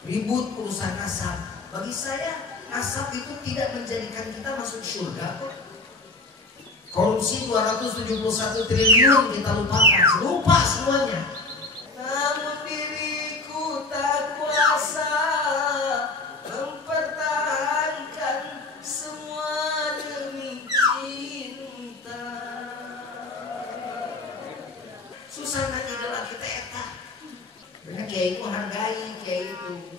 Ribut urusan nasab. Bagi saya nasab itu tidak menjadikan kita masuk surga kok. Korupsi 271 triliun kita lupakan, lupa semuanya. Namun diriku tak kuasa mempertahankan semua demi cinta. Susananya adalah kita eta. Karena kiai itu hargai, kiai itu.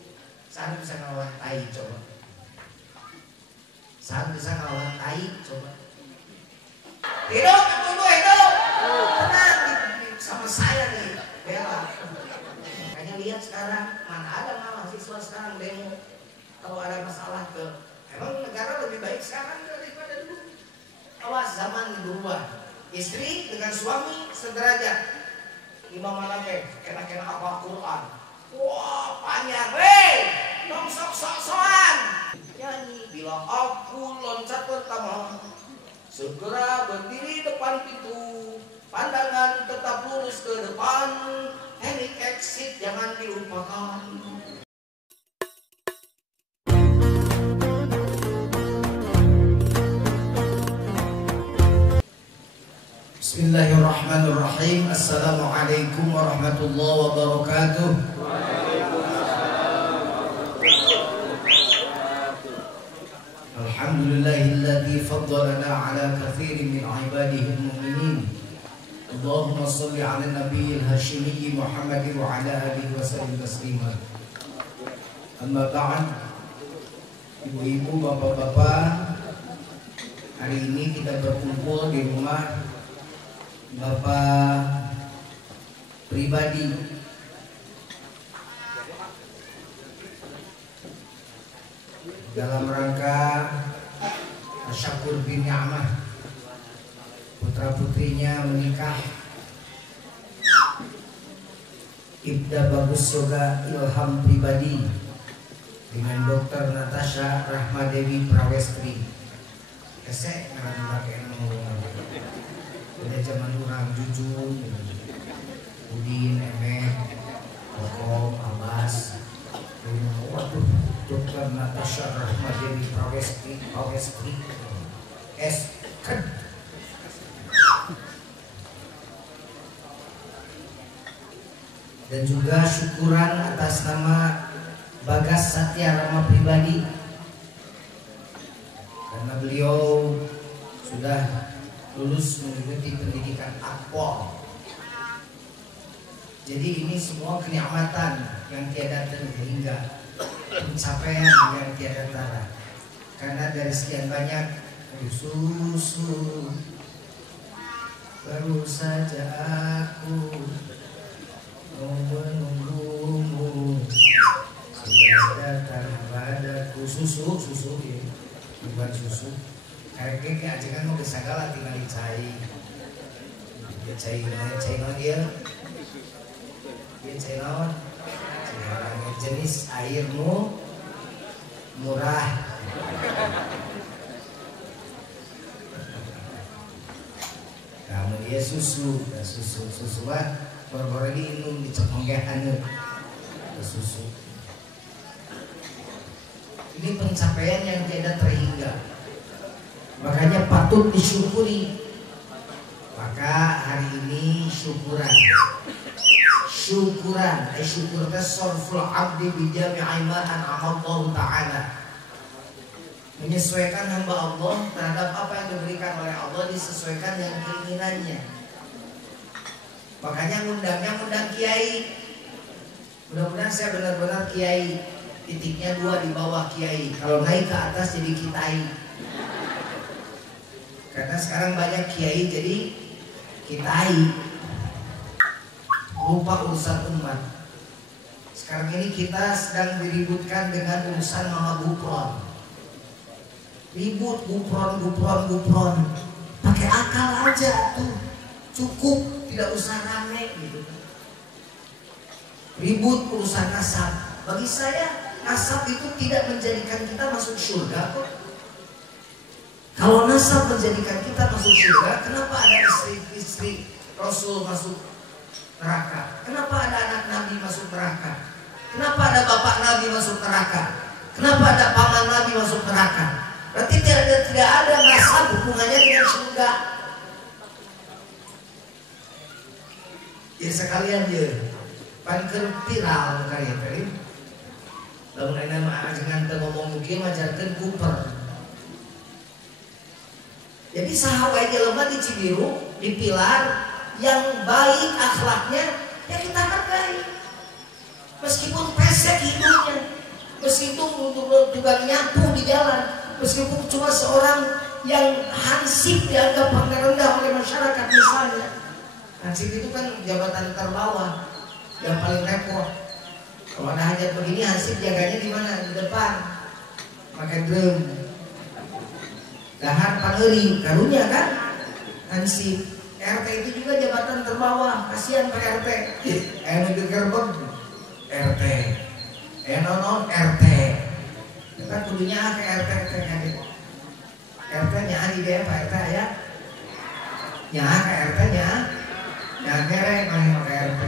Saat bisa ngelawan tai coba. Saat bisa ngelawan tai coba. Hidup, tunggu hidup. Tenang sama saya nih, bela. Makanya lihat sekarang mana ada mahasiswa sekarang demo. Kalau ada masalah emang negara lebih baik sekarang daripada dulu. Awas zaman berubah. Istri dengan suami sederajat. Imam Malake kena apa Quran. Wah panjang, dong sok-sokan. Nyanyi bila aku loncat pertama. Segera berdiri depan pintu, pandangan tetap lurus ke depan, teknik exit jangan dilupakan. Bismillahirrahmanirrahim. Assalamualaikum warahmatullahi wabarakatuh. Alhamdulillahilladzi faddalana ala katsirin min ibadihi al-mu'minin. Allahumma shalli ala nabiyil hashimi Muhammad wa ala alihi wa sallim taslima. Amma ba'd. Ibu-ibu, bapak-bapak, hari ini kita berkumpul di rumah Bapak pribadi dalam rangka Syakur bin Ni'mah, putra putrinya menikah. Ibda Bagus Yoga Ilham Pribadi dengan Dr. Natasha Rahmadewi Prawestri. Kesek ngarang pakai ngomong. Pada zaman orang jujur, Udin, Emek, Kokom, Abbas. Waduh, Dr. Natasha Rahmadewi Prawestri S. Dan juga syukuran atas nama Bagas Satya Rama Pribadi, karena beliau sudah lulus mengikuti pendidikan akpol. Jadi ini semua kenikmatan yang tiada terhingga, pencapaian yang tiada tara. Karena dari sekian banyak susu, baru saja aku menunggumu, sudah datang padaku. Susu ya, bukan susu. Kayak aja kan mau kesagala tinggal dicai. Dia cai dia. Dia cai lawan. Jenis airmu murah. Kamu dia susu mah baru-baru ini minum dicekonggehan susu. Ini pencapaian yang tidak terhingga. Makanya patut disyukuri. Maka hari ini syukuran syukur sorful abdi bijami'i ma an'amallahu ta'ala. Menyesuaikan hamba Allah terhadap apa yang diberikan oleh Allah, disesuaikan dengan keinginannya. Makanya ngundang kiai. Mudah-mudahan saya benar-benar kiai. Titiknya 2 di bawah kiai. Kalau naik ke atas jadi kitai. Karena sekarang banyak kiai jadi kitai, lupa urusan umat. Sekarang ini kita sedang diributkan dengan urusan Mama Gupron. Ribut gupron. Pakai akal aja tuh, cukup, tidak usah rame gitu. Ribut urusan nasab. Bagi saya nasab itu tidak menjadikan kita masuk surga kok. Kalau nasab menjadikan kita masuk surga, kenapa ada istri Rasul masuk neraka? Kenapa ada anak Nabi masuk neraka? Kenapa ada bapak Nabi masuk neraka? Kenapa ada paman Nabi masuk neraka? Berarti tidak ada nasab hubungannya dengan surga. Ya sekalian dia panker viral kali tadi. Lamun ana mah ajengan teu ngomong mugi majarkeun kuper. Jadi sahabat jelema di Cibiru, di Pilar yang baik akhlaknya ya kita hargai. Meskipun pesek hidupnya, meskipun untuk juga nyapu di jalan, meskipun cuma seorang yang hansip dianggap rendah oleh masyarakat misalnya. Hansip itu kan jabatan terbawah yang paling repot. Kalau ada hajat begini hansip jaganya di mana? Di depan. Pakai drum. Dahar paneri karunya kan hansip. RT itu juga jabatan terbawah. Kasihan Pak RT. Anu gerbek RT. Nonon RT. Kita kudunya ke RT kan. RT nya di dia Pak RT ya. Nya ke RT nya. Nya kerek mah ke RT.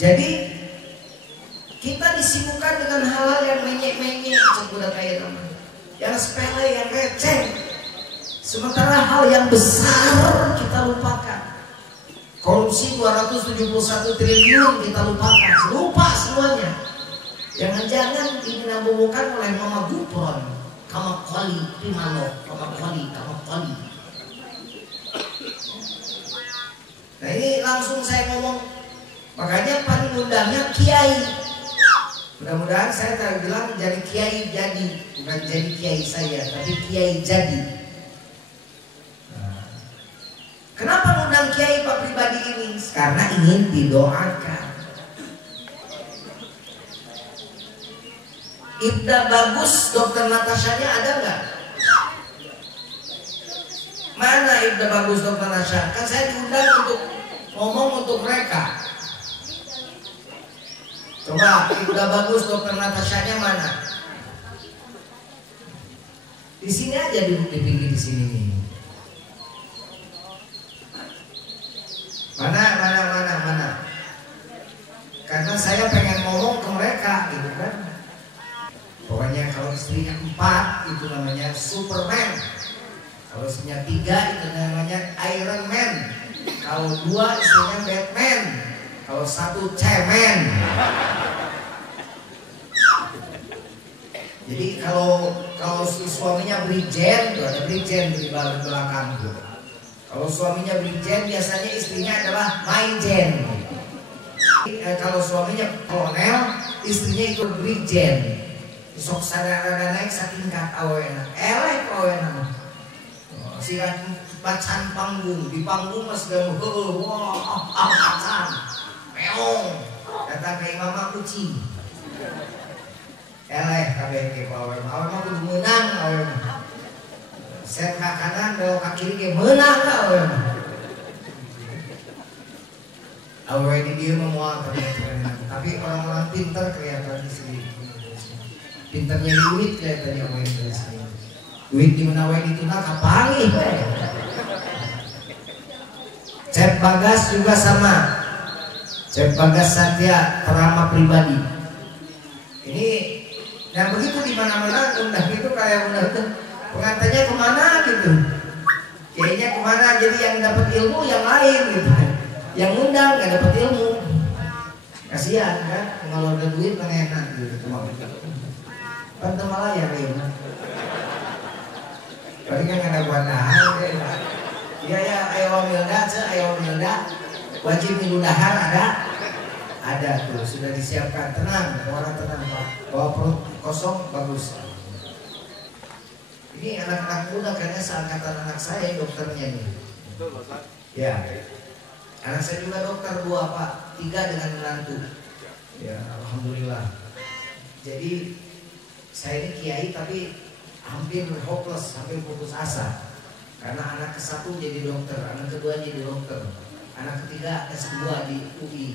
Jadi kita disibukkan dengan hal-hal yang menyek-menyek sebuah kayak nama. Yang sepele, yang receh. Sementara hal yang besar kita lupakan. Korupsi 271 triliun kita lupakan. Lupa semuanya. Jangan-jangan ini nabubukan oleh Mama Gupron. Kama koli, primalo, kama koli. Nah ini langsung saya ngomong. Makanya paling undangnya kiai. Mudah-mudahan saya tak bilang jadi kiai jadi, bukan jadi kiai saya, tapi kiai jadi. Nah, kenapa undang kiai Pak pribadi ini? Karena ingin didoakan. Ibda Bagus, Dokter Natashanya ada nggak? Mana Ibda Bagus, Dokter Natasha? Kan saya diundang untuk ngomong untuk mereka. Coba Ibda Bagus, Dokter Natashanya mana? Di sini aja duduk di pinggir di sini nih. Mana. Karena saya pengen ngomong ke mereka gitu kan. Pokoknya kalau istrinya 4 itu namanya Superman. Kalau istrinya 3 itu namanya Iron Man. Kalau 2 istrinya Batman. Kalau 1 cemen. Jadi kalau suaminya Brigjen tuh ada Brigjen di belakang tuh. Kalau suaminya Brigjen biasanya istrinya adalah Maijen. Kalau suaminya Kolonel, istrinya ikut Brigjen. Sok sadar naik satingkat awena. Elek awena. Silat bacan panggung, di panggung mas dan wah bacan. Meong. Datang ke mama kucing. Eleh kabeh ke awena. Awena kudu menang awena. Set ke kanan, belok ke kiri ke menang awena. Awena di dia memual tapi orang-orang pintar kelihatan di sini. Pintarnya di duit kelihatannya awena di sini. Duit di mana awena itu nak kapangi. Cep Bagas juga sama. Cep Bagas Satya Terama pribadi. Ini yang begitu di mana-mana undang itu kayak undang itu pengantinnya kemana gitu. Kayaknya kemana jadi yang dapat ilmu yang lain gitu. Yang undang nggak dapat ilmu. Kasihan kan kalau ada duit kan enak gitu. Pantai Malaya ya. Berarti kan ada buatan deh. Iya ayo milda, wajib milu dahar ada tuh sudah disiapkan. Tenang, orang tenang Pak. Bawa perut kosong bagus. Ini anak-anak muda kayaknya seangkatan anak saya dokternya nih. Betul Pak. Ya. Anak saya juga dokter 2 Pak, 3 dengan menantu. Ya alhamdulillah. Jadi saya ini kiai tapi hampir hopeless, hampir putus asa. Karena anak ke-1 jadi dokter, anak kedua jadi dokter, anak ketiga S2 di UI.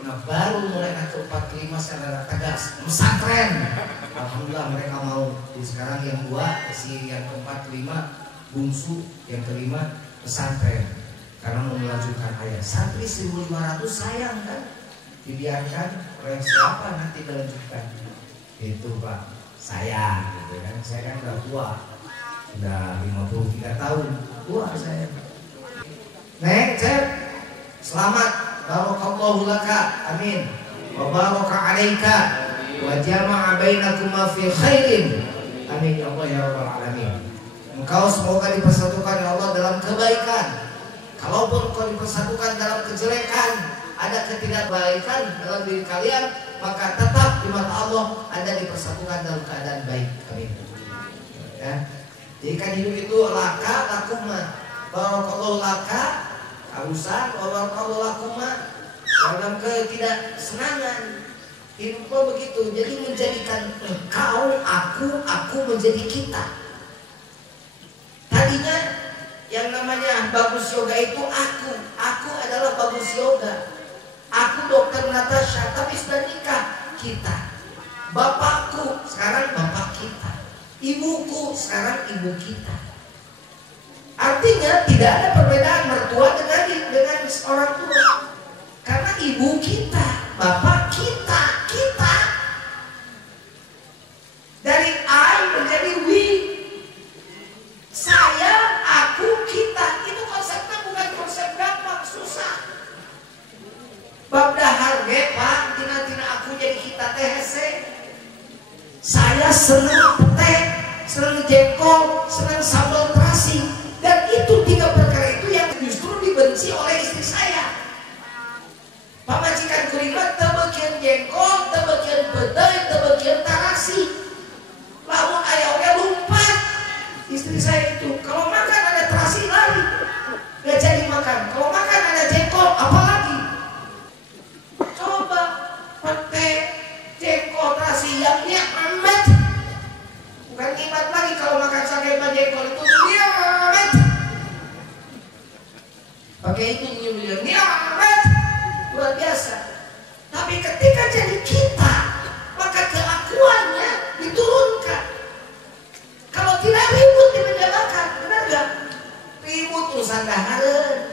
Nah baru mulai anak ke-4, ke-5 secara tegas pesantren. Alhamdulillah mereka mau. Jadi sekarang yang 2, si yang ke-4, ke-5 bungsu, yang ke-5 pesantren. Karena mau melanjutkan ayat. Santri 1.500 sayang kan? dibiarkan oleh siapa nanti dilanjutkan? Itu Pak, saya gitu kan. Saya kan udah tua, udah 53 tahun, tua saya. Neng, Cep, selamat, barakallahu laka, amin, wa baraka alaika, wa jama'a bainakuma fi khairin, amin ya Allah ya rabbal alamin. Engkau semoga dipersatukan ya Allah dalam kebaikan. Kalaupun engkau dipersatukan dalam kejelekan, ada ketidakbaikan dalam diri kalian, maka tetap di mata Allah Anda dipersatukan dalam keadaan baik. Amin. Ya. Jadi kan hidup itu laka, lakuma, barakallahu laka, arusan, barakallahu lakuma, dalam ketidaksenangan. Hidup begitu. Jadi menjadikan engkau, aku menjadi kita. Tadinya yang namanya Bagus Yoga itu aku adalah Bagus Yoga, aku Dokter Natasha, tapi sudah nikah kita. Bapakku sekarang bapak kita, ibuku sekarang ibu kita. Artinya tidak ada perbedaan mertua dengan orang tua, karena ibu kita, bapak kita. Dari I menjadi we. Saya, aku, kita. Itu konsepnya bukan konsep gampang, susah. Bab dahar ge Pak, tina aku jadi kita THC. Saya senang petai, senang jengkol, senang sambal terasi. Dan itu 3 perkara itu yang justru dibenci oleh istri saya. Pamajikan kuringat tebekian jengkol, tebekian petai, tebekian terasi. Lamun ayahnya lumpat. Istri saya itu kalau makan ada terasi lari, gak jadi makan. Kalau makan ada jengkol, apalagi. Coba pakai jengkol terasi yang nikmat, bukan nikmat lagi. Kalau makan sate sama jengkol itu nikmat. Pakai itu nikmat, luar biasa. Tapi ketika jadi kita, maka keakuannya diturunkan. Kalau tidak ribut di meja makan, benar gak? Ribut urusan dahareun.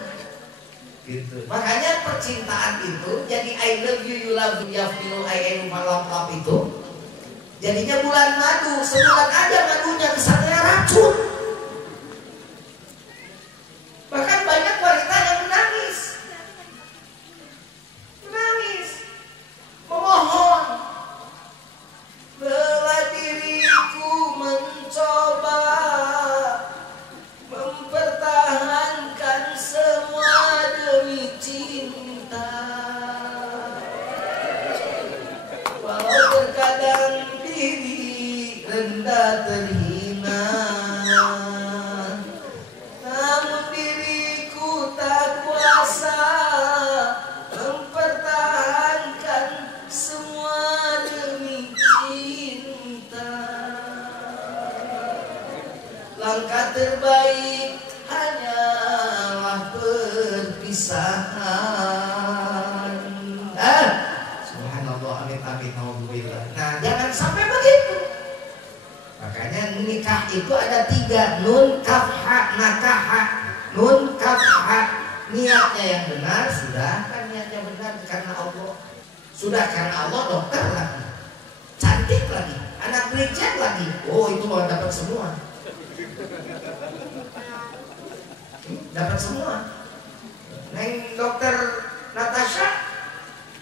Gitu. Makanya percintaan itu jadi I love you, you love me, I am love itu jadinya bulan madu. Sebulan aja madunya kesatria racun. Bahkan banyak wanita yang menangis, memohon, bela diriku mencoba mempertahankan semua demi cinta, walau terkadang diri rendah terhina, namun diriku tak kuasa mempertahankan semua demi cinta. Langkah terbaik hanyalah perpisahan. Subhanallah, amin amin, alhamdulillah. Nah, jangan sampai begitu. Makanya nikah itu ada 3, nun kaf ha nakaha. Nun kaf ha, niatnya yang benar, sudah kan niatnya benar karena Allah. Sudah karena Allah, dokter lagi, cantik lagi, anak Bridget lagi. Oh, itu mau dapat semua. Dapat semua. Neng Dokter Natasha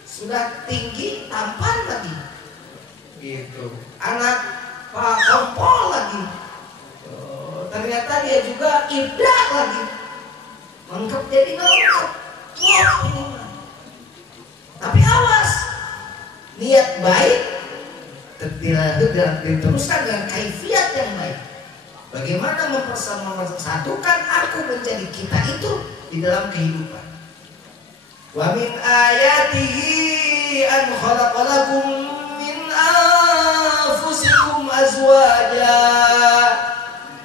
sudah tinggi, tampan lagi. Gitu. Anak Pak Kompol lagi. Oh, ternyata dia juga ibda lagi. Lengkap jadi lengkap. Wah, ini mah. Tapi awas, niat baik diteruskan dengan kaifiat yang baik. Bagaimana mempersatukan aku menjadi kita itu di dalam kehidupan. Wa min ayatihi an khalaqalakum min anfusikum azwaja.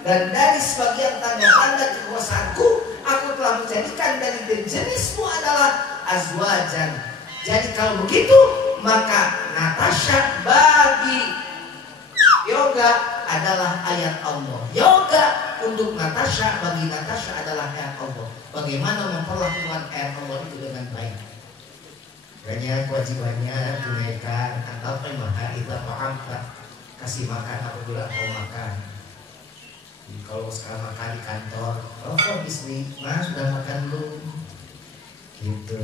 Dan dari sebagian tanda-tanda kekuasaanku, aku telah menjadikan dari jenismu adalah azwajan. Jadi kalau begitu, maka Natasha bagi yoga adalah ayat Allah. Yoga untuk Natasha, bagi Natasha adalah ayat Allah. Bagaimana memperlakukan ayat Allah itu dengan baik. Makanya kewajibannya tunaikan atau maha itu paham kasih makan apabila mau makan. Jadi kalau sekarang makan di kantor, oh istri, mas sudah makan belum? Gitu.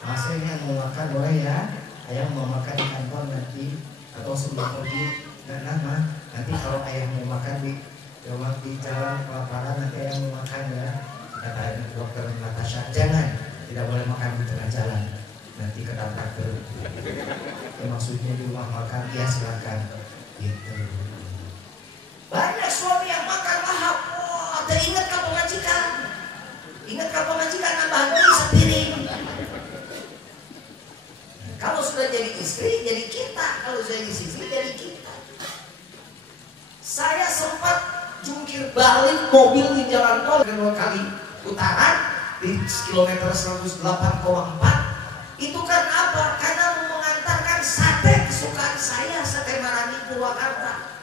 Masnya mau makan boleh ya? Ayah mau makan di kantor nanti atau sebelum pergi. Nah, nanti kalau ayah mau makan di jalan kelaparan nanti ayah mau makan ya. Kata dokter Natasha, jangan, tidak boleh makan di tengah jalan. Nanti ketabrak terus. Maksudnya di rumah makan, ya silakan. Gitu. Banyak suami yang makan lahap. Oh, ada ingat kamu majikan? Ingat kamu majikan nambah lagi sepiring. Kalau sudah jadi istri, jadi kita. Kalau sudah jadi istri, jadi kita. Saya sempat jungkir balik mobil di jalan tol 2 kali putaran di kilometer 108,4. Itu kan apa? Karena mau mengantarkan sate kesukaan saya, sate Marani Purwakarta.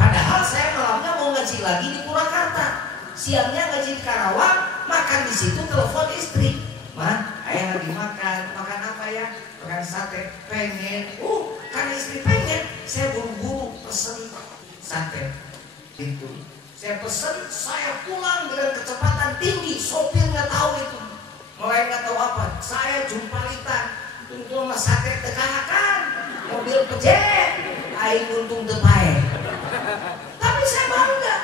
Padahal saya malamnya mau ngaji lagi di Purwakarta, siangnya ngaji di Karawang, makan di situ, telepon istri, "Ma, ayah lagi makan apa ya? Makan sate." "Pengen." Karena istri pengen, saya buru-buru pesen sate. Gitu. Saya pesen, saya pulang dengan kecepatan tinggi, sopir nggak tahu itu, mulai nggak tahu apa. Saya jumpalitan, untung mas sate tekakan, mobil pejek, aing untung tepae. Tapi saya bangga,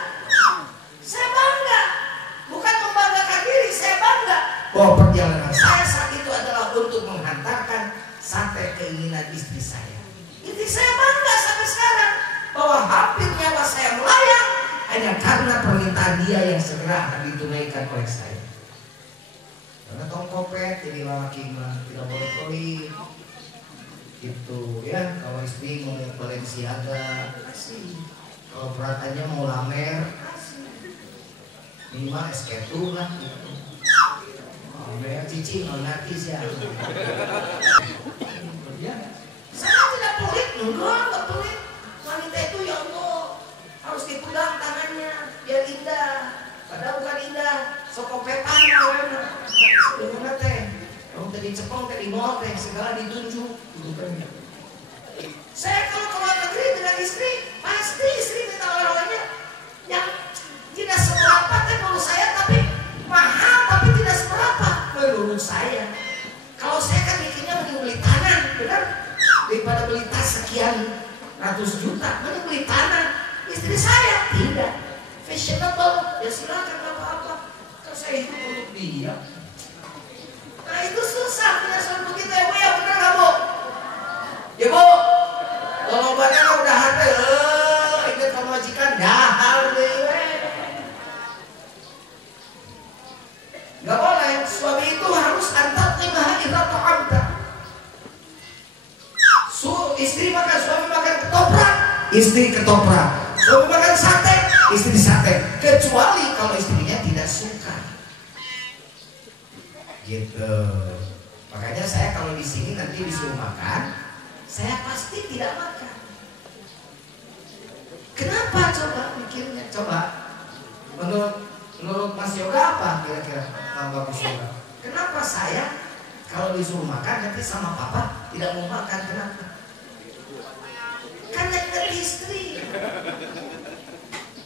bukan membanggakan diri, saya bangga bahwa perjalanan saya saat itu adalah untuk menghantarkan sate keinginan istri saya. Istri saya bangga sampai sekarang bahwa hampir nyawa saya melayang hanya karena permintaan dia yang segera akan ditunaikan oleh saya. Karena tongkopet jadi laki mah tidak boleh pelit. Gitu ya, kalau istri mau Balenciaga kasih, kalau peratannya mau lamer kasih, minimal esketu lah gitu. Lamer cici nonatis ya. Saya tidak pelit, enggak pelit. Wanita itu ya Allah harus dipegang tangannya biar indah, padahal bukan indah, sokopetan awalnya. Gimana teh? Kamu tadi cepong, tadi mau teh, segala ditunjuk. Saya kalau ke luar negeri dengan istri, pasti istri minta oleh-olehnya yang tidak seberapa teh menurut saya, tapi mahal tapi tidak seberapa menurut saya. Kalau saya kan mikirnya mending beli tanah, benar? Daripada beli tas sekian ratus juta, mending beli tanah. Istri saya tidak fashionable, ya silakan apa-apa. Kan saya hidup untuk dia. Nah itu susah punya suami begitu ya Bu, ya benar nggak Bu? Ya Bu, kalau badannya udah hati, ingat kamu majikan, dahal deh. Gak boleh, suami itu harus antar lima kita ta'amta. Istri makan, suami makan ketoprak, istri ketoprak. Suami makan sate, istri sate. Kecuali kalau istrinya tidak suka. Gitu. Makanya saya kalau di sini nanti disuruh makan, saya pasti tidak makan. Kenapa coba mikirnya? Coba. Menurut Mas Yoga apa kira-kira bagus Yoga? Kenapa saya kalau disuruh makan nanti sama papa tidak mau makan? Kenapa? Kan yang istri.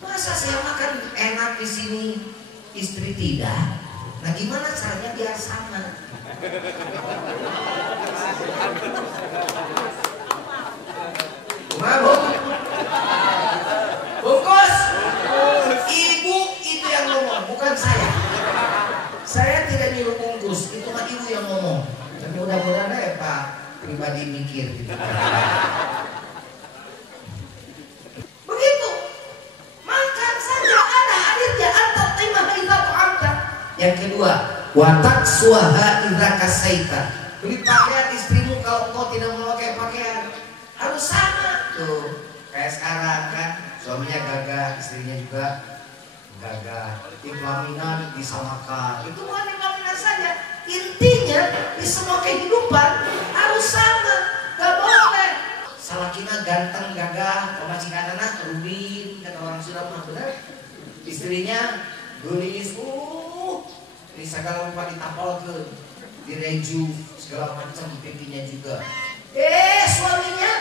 Masa saya makan enak di sini, istri tidak? Nah gimana caranya biar sama? Mabuk, bungkus. Ibu itu yang ngomong, bukan saya. Saya tidak nyuruh bungkus, itu mah ibu yang ngomong. Dan mudah-mudahan ya Pak pribadi mikir gitu. Begitu, makan saja ada hadirnya antar terima kita tu'amta. Yang kedua, watak suaha idza kasaita. Beli pakaian istrimu kalau kau tidak memakai pakaian harus sama tuh. Kayak sekarang kan suaminya gagah, istrinya juga gagah. Di pelaminan disamakan. Itu bukan di pelaminan saja. Intinya di semua kehidupan harus sama. Gak boleh. Salakina ganteng gagah, pemajikan anak rubin kata orang Sunda mah benar. Istrinya gelis, ini segala rupa ditapal ke direju segala macam, pipinya juga. Suaminya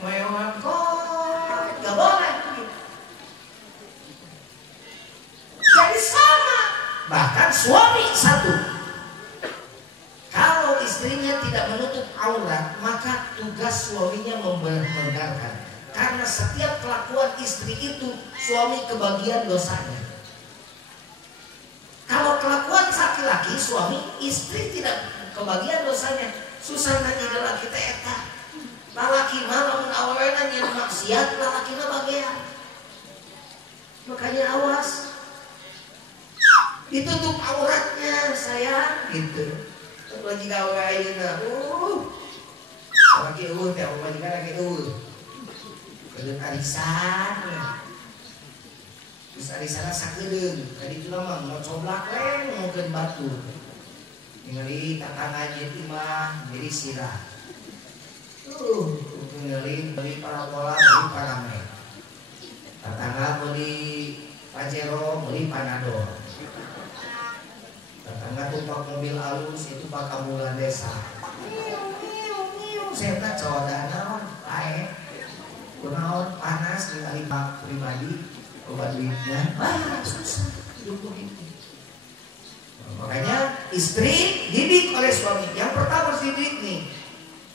mewah kok, nggak boleh. Jadi sama, bahkan suami satu. Kalau istrinya tidak menutup aurat, maka tugas suaminya membenarkan. Karena setiap kelakuan istri itu suami kebagian dosanya. Kalau kelakuan laki-laki suami, istri tidak kebagian dosanya. Susah nanya lelaki teh eta. Lalaki mah lamun awewe nanya maksiat, lalaki mah bagian. Makanya awas. Ditutup auratnya sayang gitu. Lagi gawe ayeuna. Lagi teh majikan lagi kedeung arisan. Terus arisanna sakedeung, kadi itu mah mau coblak we ngogeun batu. Ningali tatanganya itu mah jadi sirah. Ningali beli parabola, beli parame. Tatangga beli pajero, beli panadol. Tetangga tumpak mobil halus itu Pak Kamulan desa. Saya tak coba naon, ae, kunaon panas dengan Pak pribadi, obat duitnya, susah hidup begitu. Makanya istri didik oleh suami. Yang pertama harus didik nih.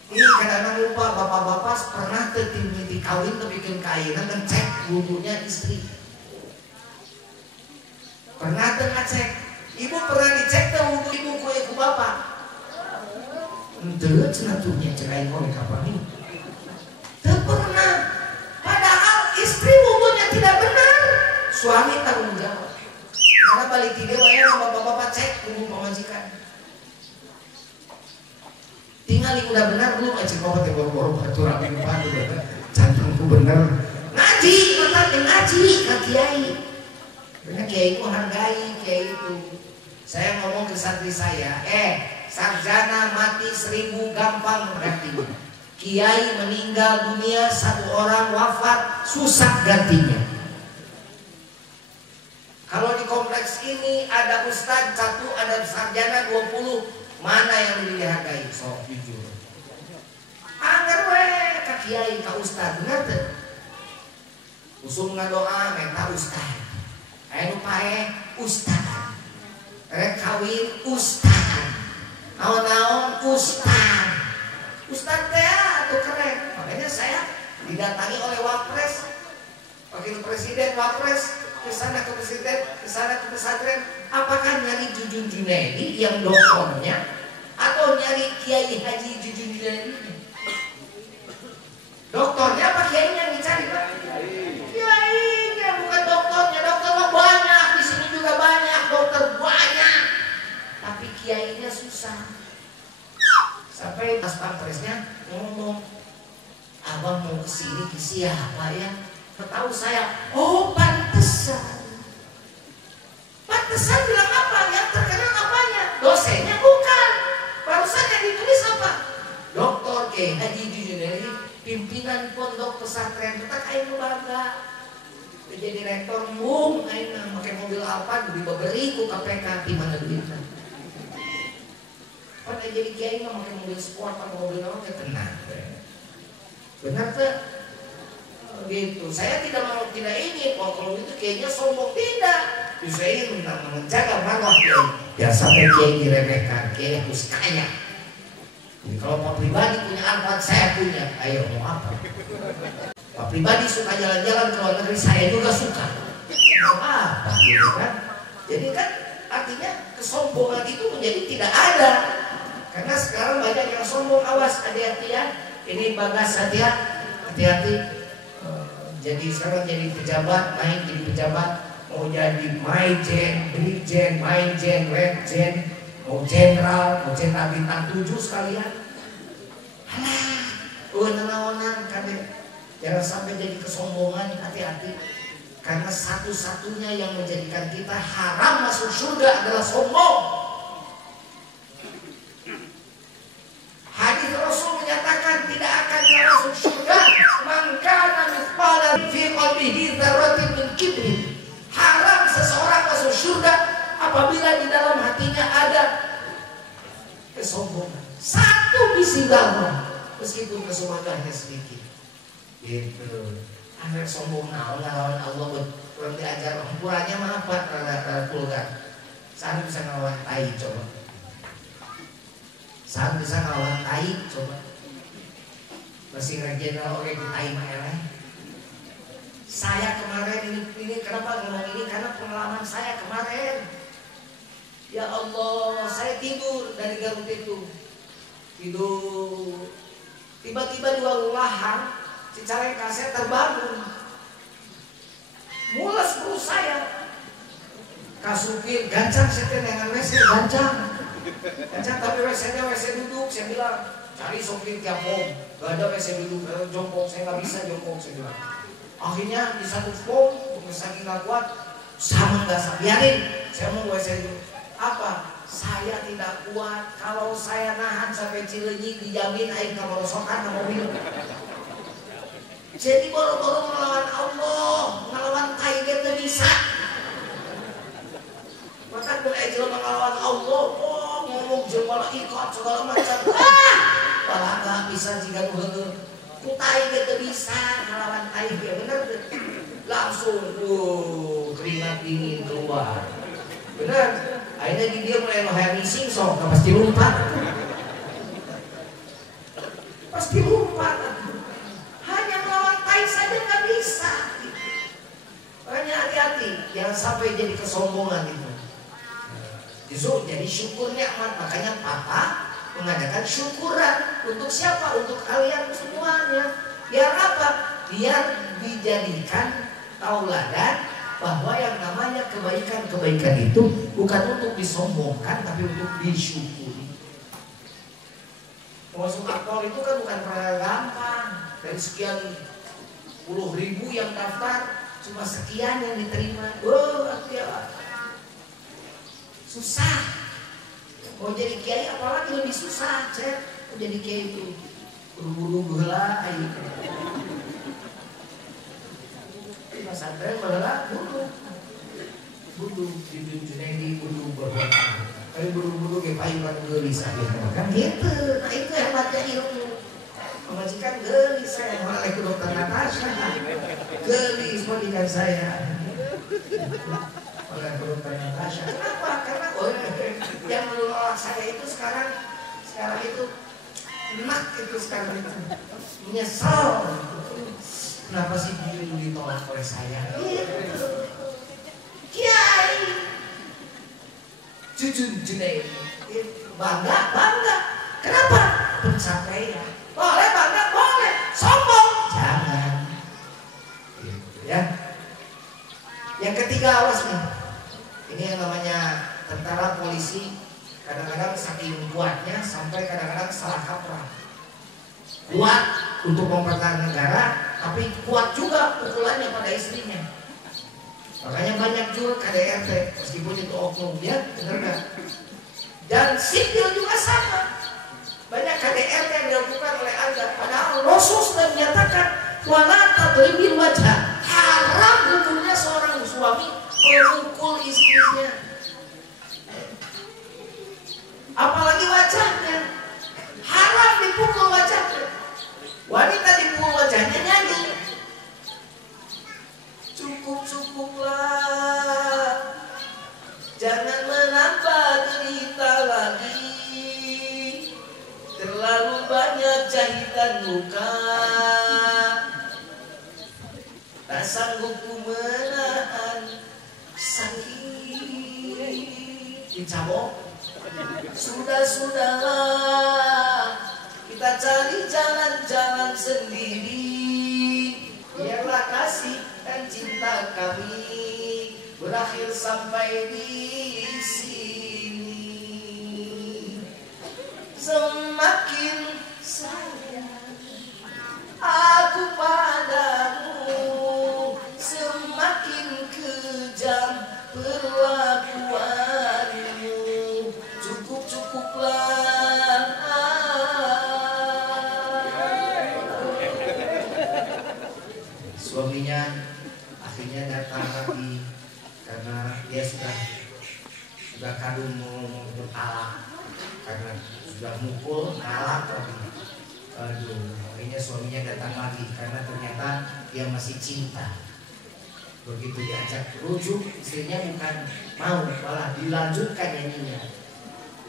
Ini kadang-kadang lupa bapak-bapak pernah tertimiti kawin bikin kainan ngecek wudhunya istri. Pernah ngecek. Ibu pernah dicek tuh wudhu ibu ku bapak. Ente cenatunya cerai oleh kapan ini. Tak pernah. Padahal istri wudhunya tidak benar. Suami tanggung jawab. Karena balik tidur ya bapak-bapak cek wudhu pemajikan. Tinggal udah benar belum aja bapak teh boro-boro batur abi padu jantunku bener. Ngaji, mata ngaji ka kiai. Karena kiai itu hargai kiai itu. Saya ngomong ke santri saya, sarjana mati 1000 gampang gantinya. Kiai meninggal dunia 1 orang wafat susah gantinya. Kalau di kompleks ini ada ustadz 1, ada sarjana 20, mana yang lebih dihargai? Sok jujur. Angger we ka kiai ka ustadz, bener teh? Usum ngadoa menta ustadz. Aya nu pae ustadz. Rek kawin ustadz. Naon-naon ustadz. Ustadz teh atuh keren. Makanya saya didatangi oleh wapres, wakil presiden wapres. Kesana ke presiden, kesana ke pesantren. Apakah nyari Jujun Junaidi yang dokternya atau nyari Kiai Haji Jujun Junaidi? Dokternya apa kiainya yang dicari, Pak? Kiainya bukan dokternya. Dokter mah banyak, di sini juga banyak, dokter banyak. Tapi kiainya susah. Sampai pas pampresnya ngomong, abang mau kesini ke siapa ya? Tahu saya, oh pantesan. Pantesan bilang apa? Yang terkenal apanya? Dosennya bukan. Barusan yang ditulis apa? Doktor K. Haji Junaidi, pimpinan pondok pesantren kita kayak bangga. Jadi rektor mung, aina pakai mobil Alphard diberi ku KPK di mana duitnya. Pada jadi kiai nggak pakai mobil sport atau mobil apa tenang. Benar tuh. Gitu. Saya tidak ingin kalau itu kayaknya sombong, tidak. Saya ingin menjaga marwah kiai. Biar sampai kiai diremehkan, kiai harus kaya. Jadi kalau Pak pribadi punya Alphard, saya punya. Ayo mau apa? Pak pribadi suka jalan-jalan ke luar negeri, saya juga suka. Mau apa? Gitu kan? Jadi kan artinya kesombongan itu menjadi tidak ada. Karena sekarang banyak yang sombong, awas hati-hati ya. Ini Bagas hati-hati. Jadi sekarang jadi pejabat, naik jadi pejabat, mau jadi Maijen, Brigjen, Mainjen, Letjen, mau jenderal bintang 7 sekalian. Halah, naonan kade. Jangan sampai jadi kesombongan, hati-hati. Karena satu-satunya yang menjadikan kita haram masuk surga adalah sombong. Hadis Rasul menyatakan tidak akan masuk surga maka mithqala fi qalbihi dzarratin min kibrin. Haram seseorang masuk surga apabila di dalam hatinya ada kesombongan. jumlahnya sedikit. Gitu. Anak sombong ngelawan Allah belum diajar umpurannya mah apa rada vulgar. Saat bisa ngelawan tai coba. Saat bisa ngelawan tai coba. Masih regional oke di tai mah eleh. Saya kemarin ini kenapa ngomong ini karena pengalaman saya kemarin. Ya Allah, saya tidur dari Garut itu. Tidur. Tiba-tiba di ruangan Cicalengka saya terbangun. Mules perut saya. Kasupir gancang saya dengan WC gancang. Gancang tapi WC-nya WC duduk. Saya bilang cari sopir tiap pom. Gak ada WC duduk, jongkok. Saya gak bisa jongkok saya bilang. Akhirnya di satu pom, saking gak kuat, sama gak saya biarin. Saya mau WC duduk. Apa? Saya tidak kuat. Kalau saya nahan sampai Cileunyi dijamin air kemerosokan ke mobil. Jadi boro-boro melawan Allah, melawan tai itu bisa. Maka boleh jelema melawan Allah, oh ngomong jelema ikut segala macam. Malah gak bisa jika heureuh. Ku tai itu bisa melawan tai ge bener. Langsung keringat dingin keluar. Bener. Akhirnya dia mulai hayang ngising sok, pasti lompat. Pasti lompat. Hanya melawan tai saja nggak bisa. Makanya hati-hati, jangan sampai jadi kesombongan itu. Justru jadi syukur nikmat. Makanya Papa mengadakan syukuran untuk siapa? Untuk kalian semuanya. Biar apa? Biar dijadikan tauladan bahwa yang namanya kebaikan-kebaikan itu bukan untuk disombongkan tapi untuk disyukuri. Masuk akpol itu kan bukan perkara gampang. Dari sekian puluh ribu yang daftar cuma sekian yang diterima. Susah. Mau jadi kiai apalagi lebih susah. Mau jadi kiai itu buru-buru gula ayo. Pesantren malah butuh di butuh berbuat tapi buru-buru kayak payungan gelis kan gitu. Nah itu hebatnya ilmu. Pemajikan gelis saya malah ke dokter Natasha gelis majikan saya malah ke dokter Natasha. Kenapa? Karena yang menolak saya itu sekarang itu enak itu sekarang itu menyesal. Kenapa sih dulu ditolak oleh saya? Kiai Jujun Junaid bangga. Kenapa? Pencapaian. Boleh bangga, boleh. Sombong, jangan. Gitu ya. Yang ketiga, awas nih. Ini yang namanya tentara polisi. Kadang-kadang saking kuatnya sampai kadang-kadang salah kaprah. Kuat untuk mempertahankan negara, tapi kuat juga pukulannya pada istrinya. Makanya banyak juga KDRT meskipun itu oknum ya, benar nggak? Dan sipil juga sama. Banyak KDRT yang dilakukan oleh Anda. Padahal Rasul sudah menyatakan wala tadribil wajah. Haram hukumnya seorang suami memukul istrinya. Apalagi wajahnya. Haram dipukul wajahnya. Wanita dipukul wajahnya nyanyi. Cukuplah, jangan menambah derita lagi. Terlalu banyak jahitan luka. Tak sanggup ku menahan sakit. Dicabok. Sudahlah. Kita cari jalan-jalan sendiri. Biarlah kasih dan cinta kami berakhir sampai di sini. Semakin sayang aku padamu, semakin kejam perlakuanmu. Cukuplah. Suaminya akhirnya datang lagi karena dia sudah kadung mau bertalak karena sudah mukul talak lagi. Aduh, akhirnya akhirnya suaminya datang lagi karena ternyata dia masih cinta. Begitu diajak rujuk, istrinya bukan mau, malah dilanjutkan nyanyinya.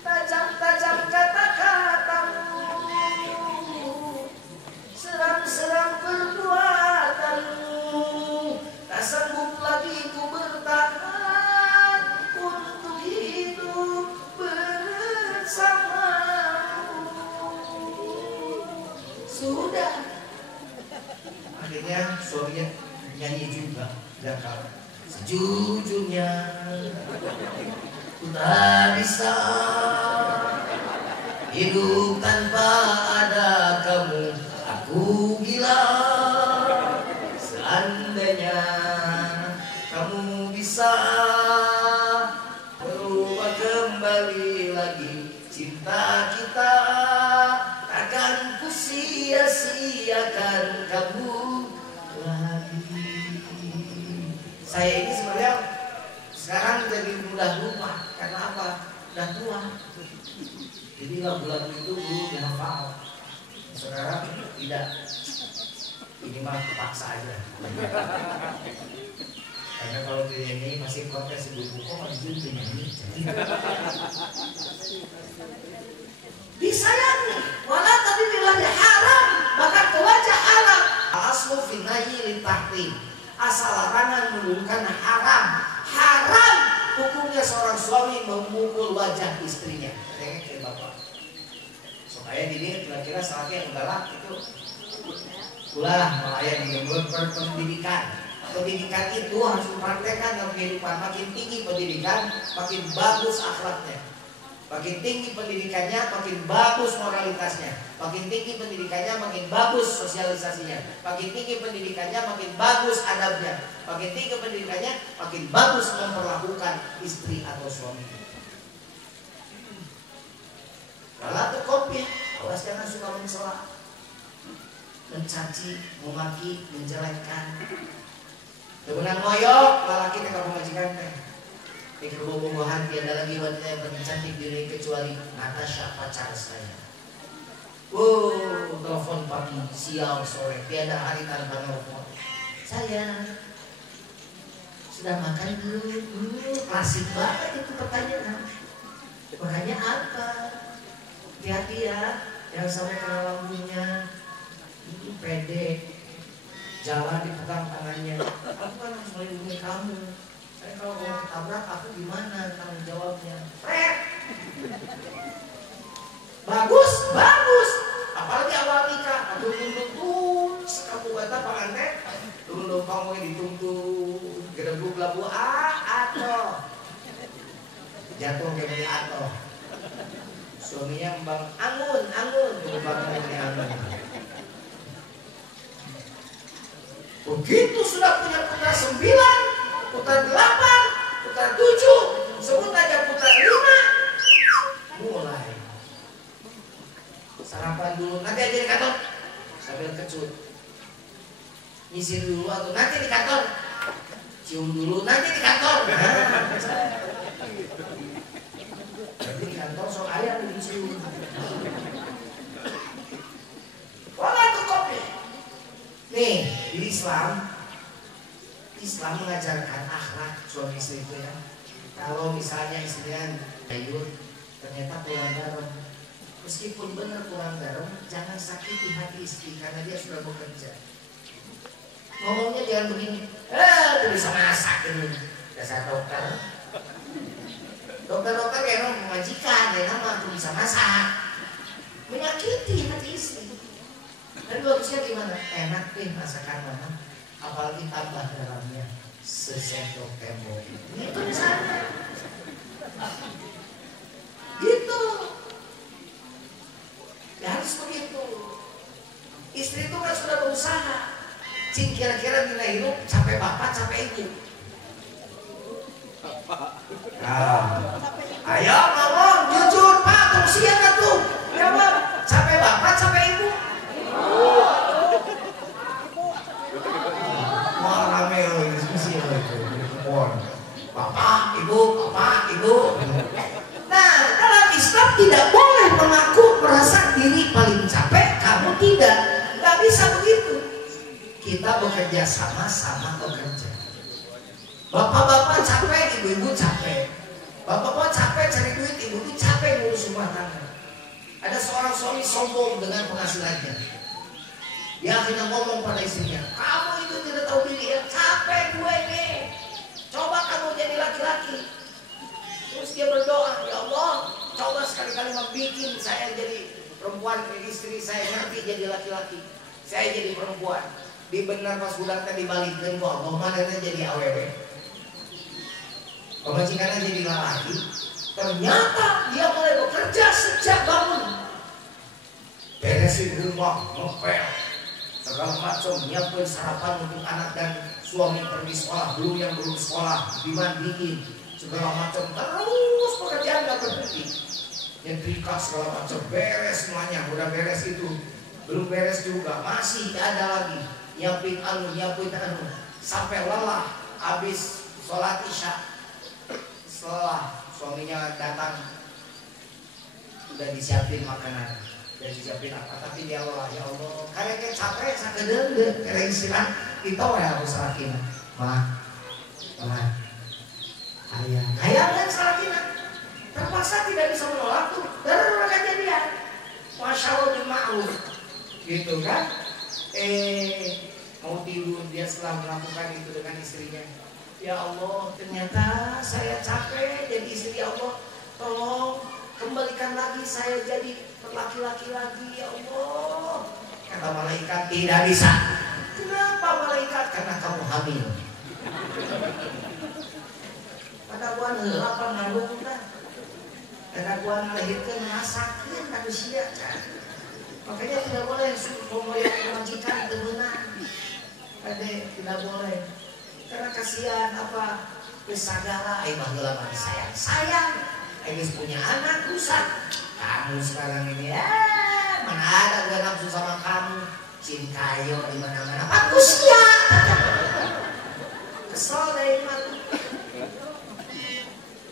Tajam-tajam kata-katamu, seram-seram perbuatanmu, tak sanggup lagi ku bertahan untuk hidup bersamamu. Sudah. Akhirnya suaminya nyanyi juga. Dakar. Sejujurnya ku tak bisa hidup tanpa ada kamu. Aku gila. Seandainya kamu bisa berubah kembali lagi, cinta kita takkan ku sia-siakan kamu lagi. Saya ini sebenarnya sekarang jadi mudah lupa. Karena apa? Udah tua. Jadi lagu-lagu itu dulu dihafal. Sekarang tidak. Ini mah terpaksa aja. Karena kalau ini masih protes ibu-ibu kok masih penyanyi. Disayangi. Walau tapi bilangnya haram, bahkan ke wajah haram. Aslu finayi litahti. Asal larangan menunjukkan haram. Haram hukumnya seorang suami memukul wajah istrinya. Saya kira bapak. Supaya dini kira-kira salahnya yang galak itu ulah melayani pendidikan. Pendidikan itu harus dipraktekkan dalam kehidupan. Makin tinggi pendidikan, makin bagus akhlaknya. Makin tinggi pendidikannya, makin bagus moralitasnya. Makin tinggi pendidikannya, makin bagus sosialisasinya. Makin tinggi pendidikannya, makin bagus adabnya. Makin tinggi pendidikannya, makin bagus memperlakukan istri atau suami. Kalau tuh kopi, awas jangan suka mencela, mencaci, memaki, menjelekkan. Kemudian ngoyok, lelaki tengah pemajikan teh. Di kerbau-bobohan tiada lagi wanita yang paling cantik diri kecuali Natasha pacar saya. Telepon pagi, siang, sore, tiada hari tanpa telepon. Sayang, sudah makan belum? Klasik banget itu pertanyaan. Makanya apa? Hati-hati ya, jangan sampai kena lampunya. Itu pede. Jalan dipegang tangannya. Aku kan harus melindungi kamu. Kalau mau tabrak aku gimana tanggung jawabnya? Bagus, bagus. Apalagi awal nikah, aku tuntun kamu kata pengantin, turun kamu yang dituntun, gedebuk labu atau jatuh ke beli atau suaminya bang angun, bang angun. Begitu sudah punya putra 9, putra 8, putra 7, sebut aja putra 5, mulai sarapan dulu, nanti aja di kantor sambil kecut, nyisir dulu atau nanti di kantor, cium dulu nanti di kantor. Nanti di kantor sok ayam dicium. Wala tuh kopi. Nih di Islam mengajarkan akhlak suami istri itu ya. Kalau misalnya istrinya gayut, ternyata kurang garam, meskipun benar kurang garam, jangan sakiti hati istri karena dia sudah bekerja. Ngomongnya jangan begini, tuh bisa masak ini, dasar dokter. Dokter yang mengajikan, yang nama tuh bisa masak, menyakiti hati istri. Dan bagusnya gimana? Enak deh masakan mama. Apalagi tambah garamnya sesendok tembok. Itu misalnya. Gitu. Ya harus begitu. Istri itu kan sudah berusaha. Cing kira-kira nilai hidup capek bapak, capek ibu. Nah, ayo ngomong jujur pak, terus siang tuh. Ya pak, capek bapak, capek ibu. Mau rame diskusi itu, bapak, ibu. Nah, dalam Islam tidak boleh mengaku merasa diri paling capek, kamu tidak. Nggak kita bekerja sama-sama bekerja. Bapak-bapak capek, ibu-ibu capek. Bapak-bapak capek cari duit, ibu-ibu capek ngurus rumah tangga. Ada seorang suami sombong dengan penghasilannya. Dia akhirnya ngomong pada istrinya, kamu itu tidak tahu diri ya, capek gue nih. Coba kamu jadi laki-laki. Terus dia berdoa, ya Allah, coba sekali-kali membikin saya jadi perempuan, istri saya ngerti jadi laki-laki. Saya jadi perempuan. Di benar pas bulan tadi balikin kok, pemandannya jadi awewe. Pemajikannya jadi laki. Ternyata dia mulai bekerja sejak bangun. Beresin rumah, ngepel, segala macam, nyiapin sarapan untuk anak dan suami pergi sekolah, belum yang belum sekolah, dimandiin, segala macam, terus pekerjaan gak berhenti. Nyetrika segala macam, beres semuanya, udah beres itu, belum beres juga, masih ada lagi, nyiapin nyiapin sampai lelah, habis sholat isya, setelah suaminya datang, udah disiapin makanan. Dan disiapin apa, tapi dia Allah, ya Allah, karena capek, sakit deh, karena istilah kita harus salakin, ayah kan salakin, terpaksa tidak bisa menolak tuh, terus kejadian, masya Allah dima'ruf, gitu kan, mau tidur dia setelah melakukan itu dengan istrinya, ya Allah, ternyata saya capek jadi istri Allah, tolong kembalikan lagi saya jadi laki-laki lagi, ya Allah. Kata malaikat, tidak bisa. Kenapa malaikat? Karena kamu hamil. Kata gua apa ngandung kan? Kata gua melahirkan masakin manusia kan. Makanya tidak boleh suruh majikan temenan. Ade tidak boleh. Karena kasihan apa? Besagala, baheula mah sayang. Aing punya anak rusak. Kamu sekarang ini mana ada gue nafsu sama kamu, cintayo di mana-mana. Bagus ya. Kesel dari mana?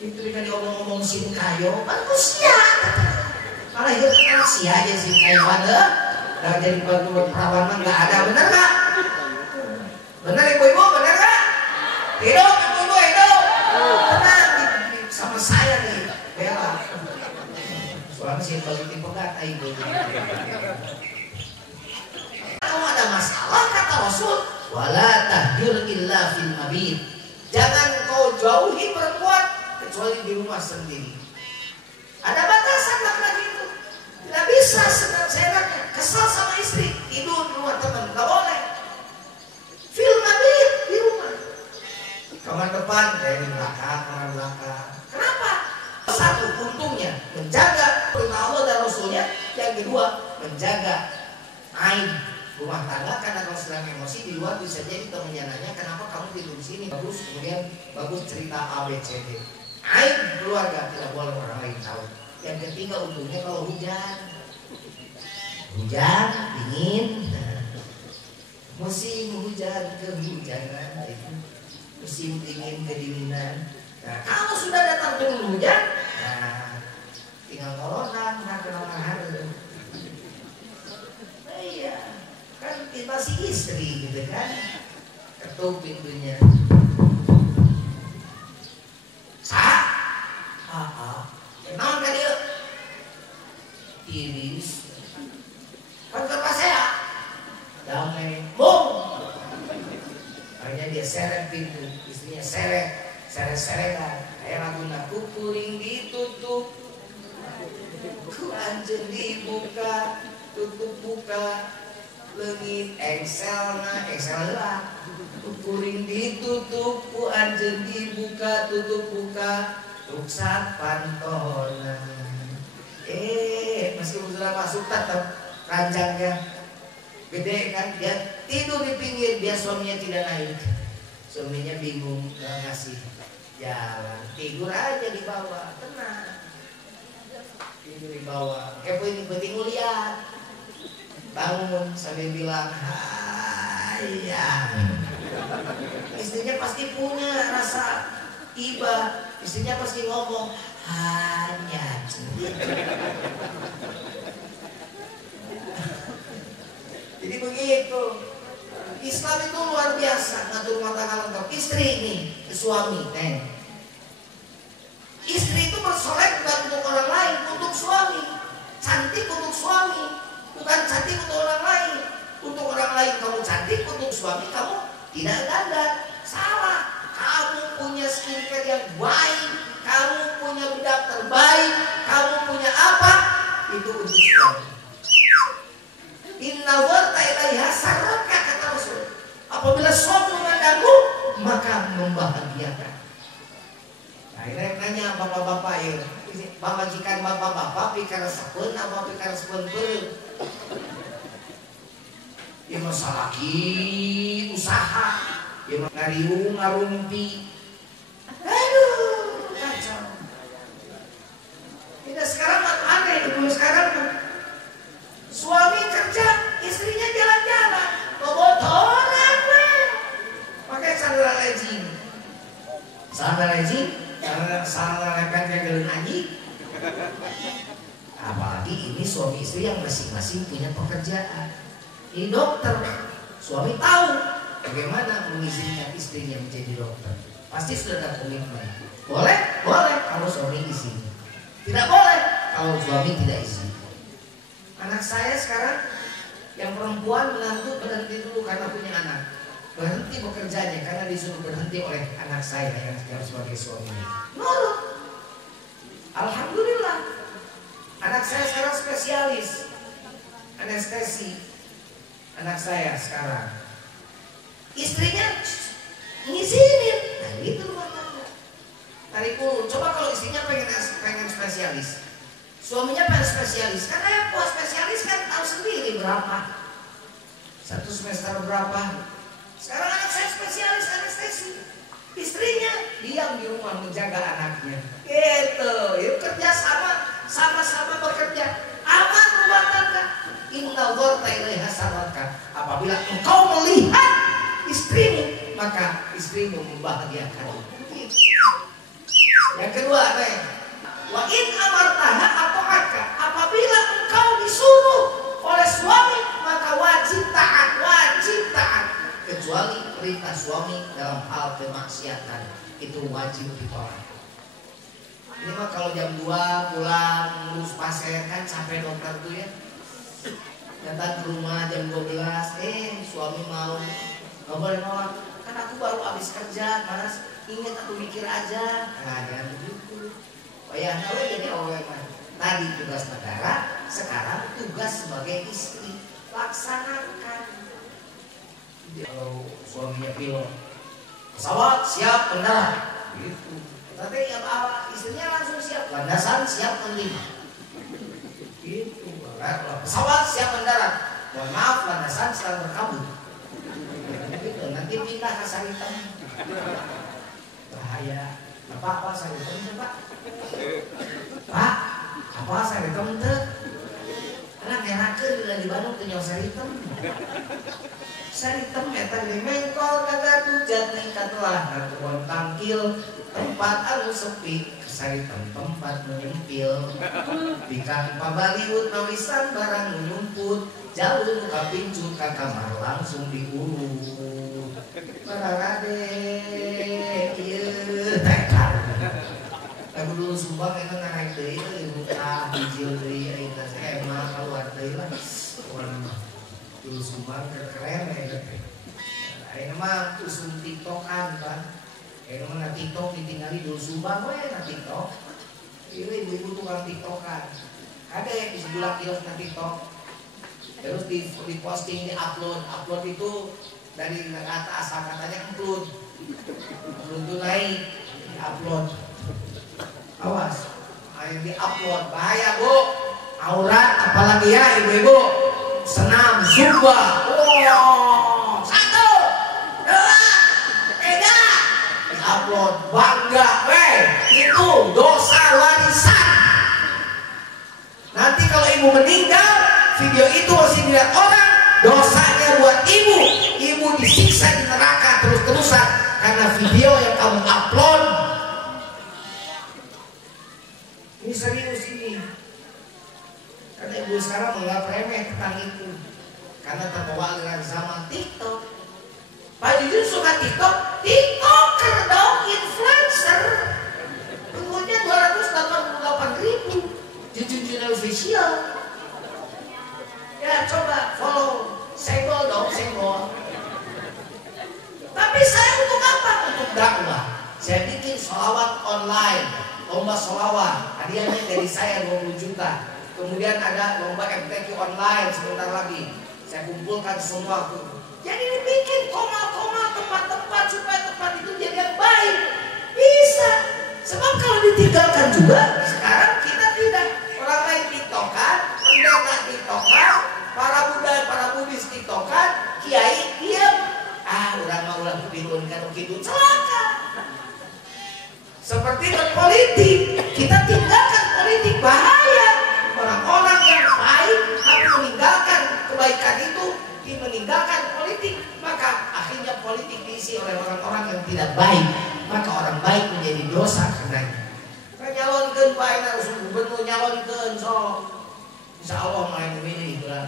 Itu kan diomong-omong cintayo, bagus ya. Malah itu kasih aja cintayo ada. Gak jadi buat perawan mah nggak ada, bener nggak? Bener ibu-ibu, bener nggak? Hidup ibu-ibu hidup. Tenang sama saya nih, Bella. Soalnya sih bagi tipe kata ibu. Kalau ada masalah kata Rasul, wala tahjur illa fil mabit. Jangan kau jauhi perempuan kecuali di rumah sendiri. Ada batasan laki-laki itu. Tidak bisa seenaknya kesal sama istri tidur di rumah teman, nggak boleh. Fil mabit di rumah. Kamar depan dari belakang, kamar belakang. Kenapa? Satu, untungnya menjaga perintah Allah dan Rasulnya. Yang kedua, menjaga aib rumah tangga. Karena kalau sedang emosi di luar bisa jadi temennya nanya, kenapa kamu tidur di sini? Bagus, kemudian bagus cerita A, B, C, D. Aib keluarga tidak boleh orang lain tahu. Yang ketiga, untungnya kalau hujan, dingin, musim hujan kehujanan, musim dingin kedinginan. Nah, kalau sudah datang turun hujan, nah, tinggal corona, nggak kenal mahal. Nah, iya, kan kita si istri gitu kan, ketuk pintunya. Kenal kan dia? Iris, kan kertas saya, damai, bom. Akhirnya dia seret pintu, istrinya seret-seretan. Kayak lagunya kuring ditutup, ku anjen dibuka, tutup buka, leungit Excel lah. Kuring ditutup, ku anjen dibuka, tutup buka, rusak pantona. Meskipun sudah masuk tetap ranjangnya gede kan, dia tidur di pinggir, dia suaminya tidak naik. Suaminya bingung, gak ngasih jalan, tidur aja di bawah, tenang, tidur di bawah. Penting lihat, bangun sambil bilang ya. Istrinya pasti punya rasa iba, istrinya pasti ngomong hanya. Jadi begitu. Islam itu luar biasa, ngatur rumah tangga lengkap. Istri ini, suami, istri itu bersolek bukan untuk orang lain, untuk suami. Cantik untuk suami, bukan cantik untuk orang lain. Untuk orang lain kamu cantik, untuk suami kamu tidak dandan. Salah. Kamu punya skincare yang baik, kamu punya bedak terbaik, kamu punya apa? Itu untuk suami. Inna warta ilaiha sarraka, kata Rasul. Apabila suami memandangmu, maka membahagiakan. Nah, ini nanya bapak-bapak ya, pamajikan bapak-bapak pikir sepun apa pikir sepun pun. Ya masalah ki usaha, ya ngariung ngarumpi. Aduh, kacau. Tidak sekarang aneh, dulu sekarang suami kerja, istrinya jalan-jalan, bobotoran, pakai sandal legging, sandal lepetnya geleng anjing. Apalagi ini suami istri yang masing-masing punya pekerjaan. Ini dokter, suami tahu bagaimana mengizinkan istrinya menjadi dokter. Pasti sudah ada komitmen. Boleh kalau suami izin. Tidak boleh kalau suami tidak izin. Anak saya sekarang yang perempuan menantu berhenti dulu karena punya anak. Berhenti bekerjanya karena disuruh berhenti oleh anak saya yang sebagai suaminya. Nurut. Alhamdulillah. Anak saya sekarang spesialis anestesi. Anak saya sekarang. Istrinya ngizinin. Nah itu rumah tangga. Tarik ulur. Coba kalau istrinya pengen spesialis, suaminya pengen spesialis, kan repot. Spesialis kan tahu sendiri berapa, satu semester berapa. Sekarang anak saya spesialis anestesi, istrinya diam di rumah menjaga anaknya. Gitu, yuk kerja sama-sama bekerja, aman rumah tangga. Inna dzarta ilaiha sarraka. Apabila engkau melihat istrimu, maka istrimu membahagiakan. Yang kedua, wa in amartaha ata'aka. Apabila engkau disuruh oleh suami, maka wajib taat. Kecuali perintah suami dalam hal kemaksiatan, itu wajib ditolak. Ini mah kalau jam 2 pulang ngurus pasien kan capek dokter tuh ya. Datang ke rumah jam 12, suami mau, nggak boleh nolak. Kan aku baru habis kerja, Mas. Ingat aku mikir aja. Nah, jangan begitu. Ya, kalau jadi orang tadi tugas negara, sekarang tugas sebagai istri. Laksanakan. Kalau suaminya pilot, pesawat siap mendarat, gitu. Tapi yang istrinya langsung siap, landasan siap menerima. Gitu. Kalau pesawat siap mendarat, mohon maaf landasan sedang berkabut. Gitu. Nanti pindah ke Saritem. Bahaya. Apa Saritem tuh, Pak? Pak, apa Saritem tuh? Anak ngerakeun di Bandung teu nyawa Saritem. Saritem eta di mengkol kagak tujat ningkat lah kebon tangkil tempat anu sepi. Saritem tempat menyempil bikang pabaliut mawisan barang nyumput jauh ka pincut ka kamar langsung diurut bararade ieu tekad lagu dulu sumbang eta ngaraek deui ieu tah hijil deui ayeuna emang keluar deui lah dulu sumbang keren ya. Ayeuna mah usum tiktokan kan. Ayeuna mah na tiktok ditinggali dulu sumbang we na tiktok. Ieu ibu-ibu tukang tiktokan. Kade di sebelah kios na tiktok. Terus di posting, di upload itu dari kata asal katanya upload itu naik, di upload. Awas, ayo di upload bahaya bu. Aurat apalagi ya ibu-ibu. Senam, zumba, satu, dua, tiga, diupload, bangga, itu dosa warisan. Nanti kalau ibu meninggal, video itu masih dilihat orang, dosanya buat ibu disiksa di neraka terus-terusan karena video yang kamu upload. Ini serius ini. Karena ibu sekarang menganggap remeh tentang itu, karena terbawa dengan zaman TikTok. bukan TikTok, TikToker dong, influencer. Pengikutnya 288.000 di Junjungan Official. Ya coba follow, senggol dong, senggol. Tapi saya untuk apa? Untuk dakwah. Saya bikin sholawat online, lomba sholawat. Hadiahnya dari saya 20 juta. Kemudian ada lomba MTQ online sebentar lagi. Saya kumpulkan semua tuh. Jadi dibikin koma-koma tempat-tempat supaya tempat itu jadi yang baik. Bisa. Sebab kalau ditinggalkan juga, sekarang kita tidak. Orang lain tiktokan, pendeta tiktokan, para Buddha, para Buddhis tiktokan, kiai diam. Udah mau ulang kebingungan kalau gitu celaka. Seperti berpolitik, kita tinggalkan politik bahaya. Orang-orang yang baik harus meninggalkan kebaikan itu, meninggalkan politik, maka akhirnya politik diisi oleh orang-orang yang tidak baik. Maka orang baik menjadi dosa karenanya. Nyalonkan Pak Enak gubernur nyalonkan so, insya Allah main memilih bulan.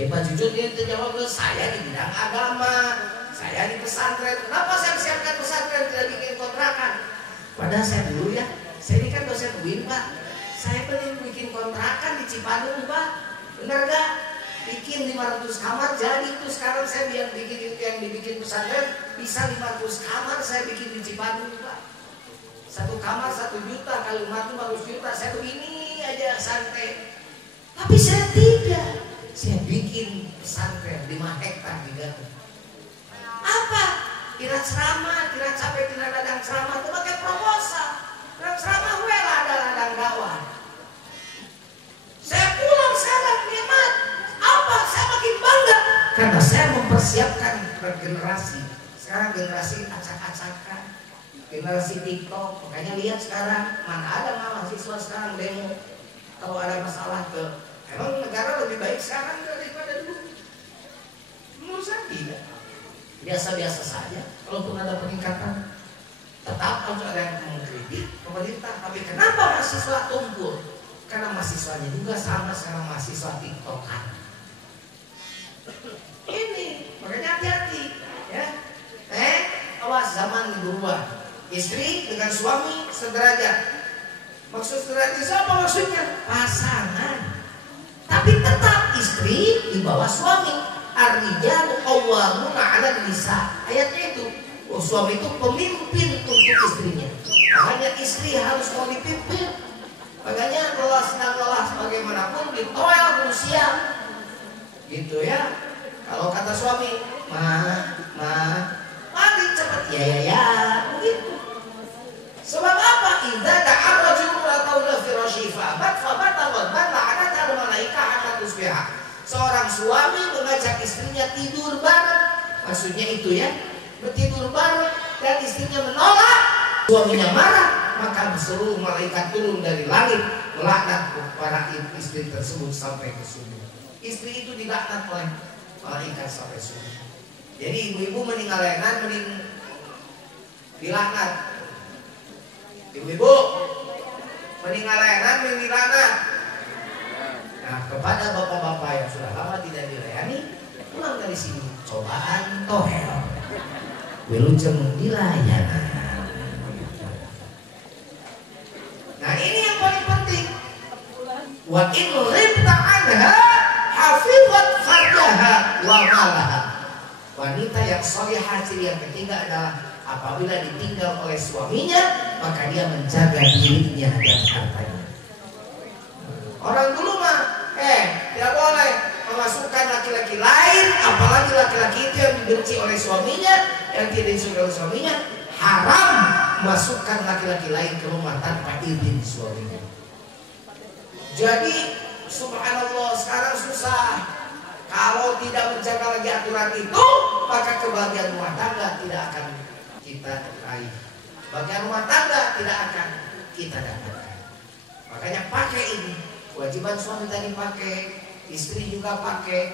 Pak Jujur dia terjawab, saya di bidang agama, saya di pesantren. Kenapa saya siapkan pesantren tidak bikin kontrakan? Padahal saya dulu ya, saya ini kan dosen UIN Pak. Saya pengen bikin kontrakan di Cipadung Pak. Benar gak? Bikin 500 kamar jadi itu sekarang saya yang dibikin pesantren bisa 500 kamar saya bikin di Cipadung Pak. 1 kamar 1 juta kali 400 juta saya begini aja santai. Tapi saya tidak. Saya bikin pesantren 5 hektar di Garut. Apa? Tidak ceramah, tidak capek, tidak ladang ceramah itu pakai proposal. Ladang ceramah gue ladang dakwah. Saya pulang sekarang nikmat. Apa? Saya makin bangga karena saya mempersiapkan generasi. Sekarang generasi acak-acakan, generasi TikTok. Makanya lihat sekarang mana ada mahasiswa sekarang demo kalau ada masalah ke. Emang negara lebih baik sekarang daripada dulu? Menurut saya tidak. Biasa-biasa saja. Kalaupun ada peningkatan, tetap harus ada yang mengkritik pemerintah. Tapi kenapa mahasiswa tumpul? Karena mahasiswanya juga sama mahasiswa TikTokan. Ini makanya hati-hati, ya. Awas zaman berubah. Istri dengan suami sederajat. Maksud sederajat siapa maksudnya? Pasangan. Tapi tetap istri di bawah suami. Ar-rijalu qawwamuna 'alan nisa. Ayatnya itu. Suami itu pemimpin untuk istrinya. Makanya istri harus mau dipimpin. Makanya lelah senang lelah bagaimanapun ditoel berusia. Gitu ya. Kalau kata suami, mandi cepat ya. Begitu. Sebab apa? Idza da'a rajulun atawla firasyi fa'abat fabatawa la'anat al-malaikah hatta tusbiha. Seorang suami mengajak istrinya tidur bareng. Maksudnya itu ya, bertidur bareng dan istrinya menolak. Suaminya marah, maka seluruh malaikat turun dari langit melaknat para istri tersebut sampai ke subuh. Istri itu dilaknat oleh malaikat sampai subuh. Jadi ibu-ibu meninggalkan dilaknat. Ibu-ibu meninggalkan dilaknat. Nah, kepada bapak-bapak yang sudah lama tidak dilayani, pulang dari sini cobaan tohel. Wilujeng dilayanan. Nah, ini yang paling penting. Wa in ribta anha hafizat farjaha wa malaha. Wanita yang shalihah ciri yang ketiga adalah apabila ditinggal oleh suaminya, maka dia menjaga dirinya dan hartanya. Orang dulu mah tidak boleh memasukkan laki-laki lain, apalagi laki-laki itu yang dibenci oleh suaminya, yang tidak disukai oleh suaminya, haram memasukkan laki-laki lain ke rumah tanpa izin suaminya. Jadi subhanallah sekarang susah. Kalau tidak menjaga lagi aturan itu, maka kebahagiaan rumah tangga tidak akan kita raih. Bagian rumah tangga tidak akan kita dapatkan. Makanya pakai ini. Kewajiban suami tadi pakai, istri juga pakai,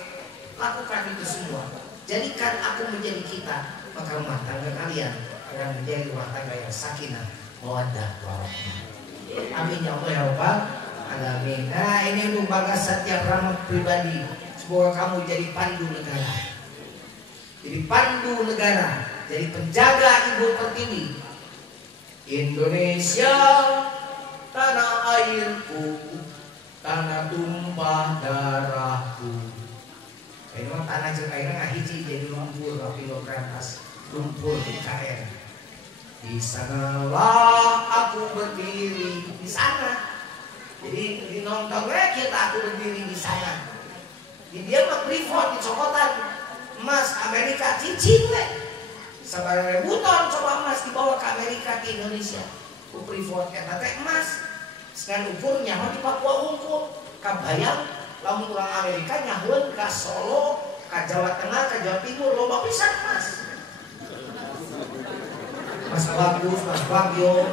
lakukan itu semua. Jadikan aku menjadi kita, maka rumah tangga kalian akan menjadi rumah tangga yang sakinah, mawaddah, warahmah. Amin ya Allah ya Rabbal alamin. Nah, ini Lembaga Satya Prama Pribadi. Semoga kamu jadi pandu negara. jadi pandu negara, jadi penjaga Ibu Pertiwi. Indonesia tanah airku, tanah tumpah darahku. Ini mah tanah jeung airna ngahiji jadi lumpur, tapi lo kertas lumpur di KR. Di sanalah aku berdiri, di sana. Jadi di nonton kita aku berdiri di sana. Di dia mah Freeport di cokotan emas Amerika cicing we. Sabar rebutan coba emas dibawa ke Amerika ke Indonesia. Ku Freeport eta teh emas. Sekarang ukurnya mah di Papua Unggul. Kabayang lamun urang Amerika nyaheun ka Solo, ka Jawa Tengah, ka Jawa Timur loba pisan emas. Mas bagus, Mas Bagio,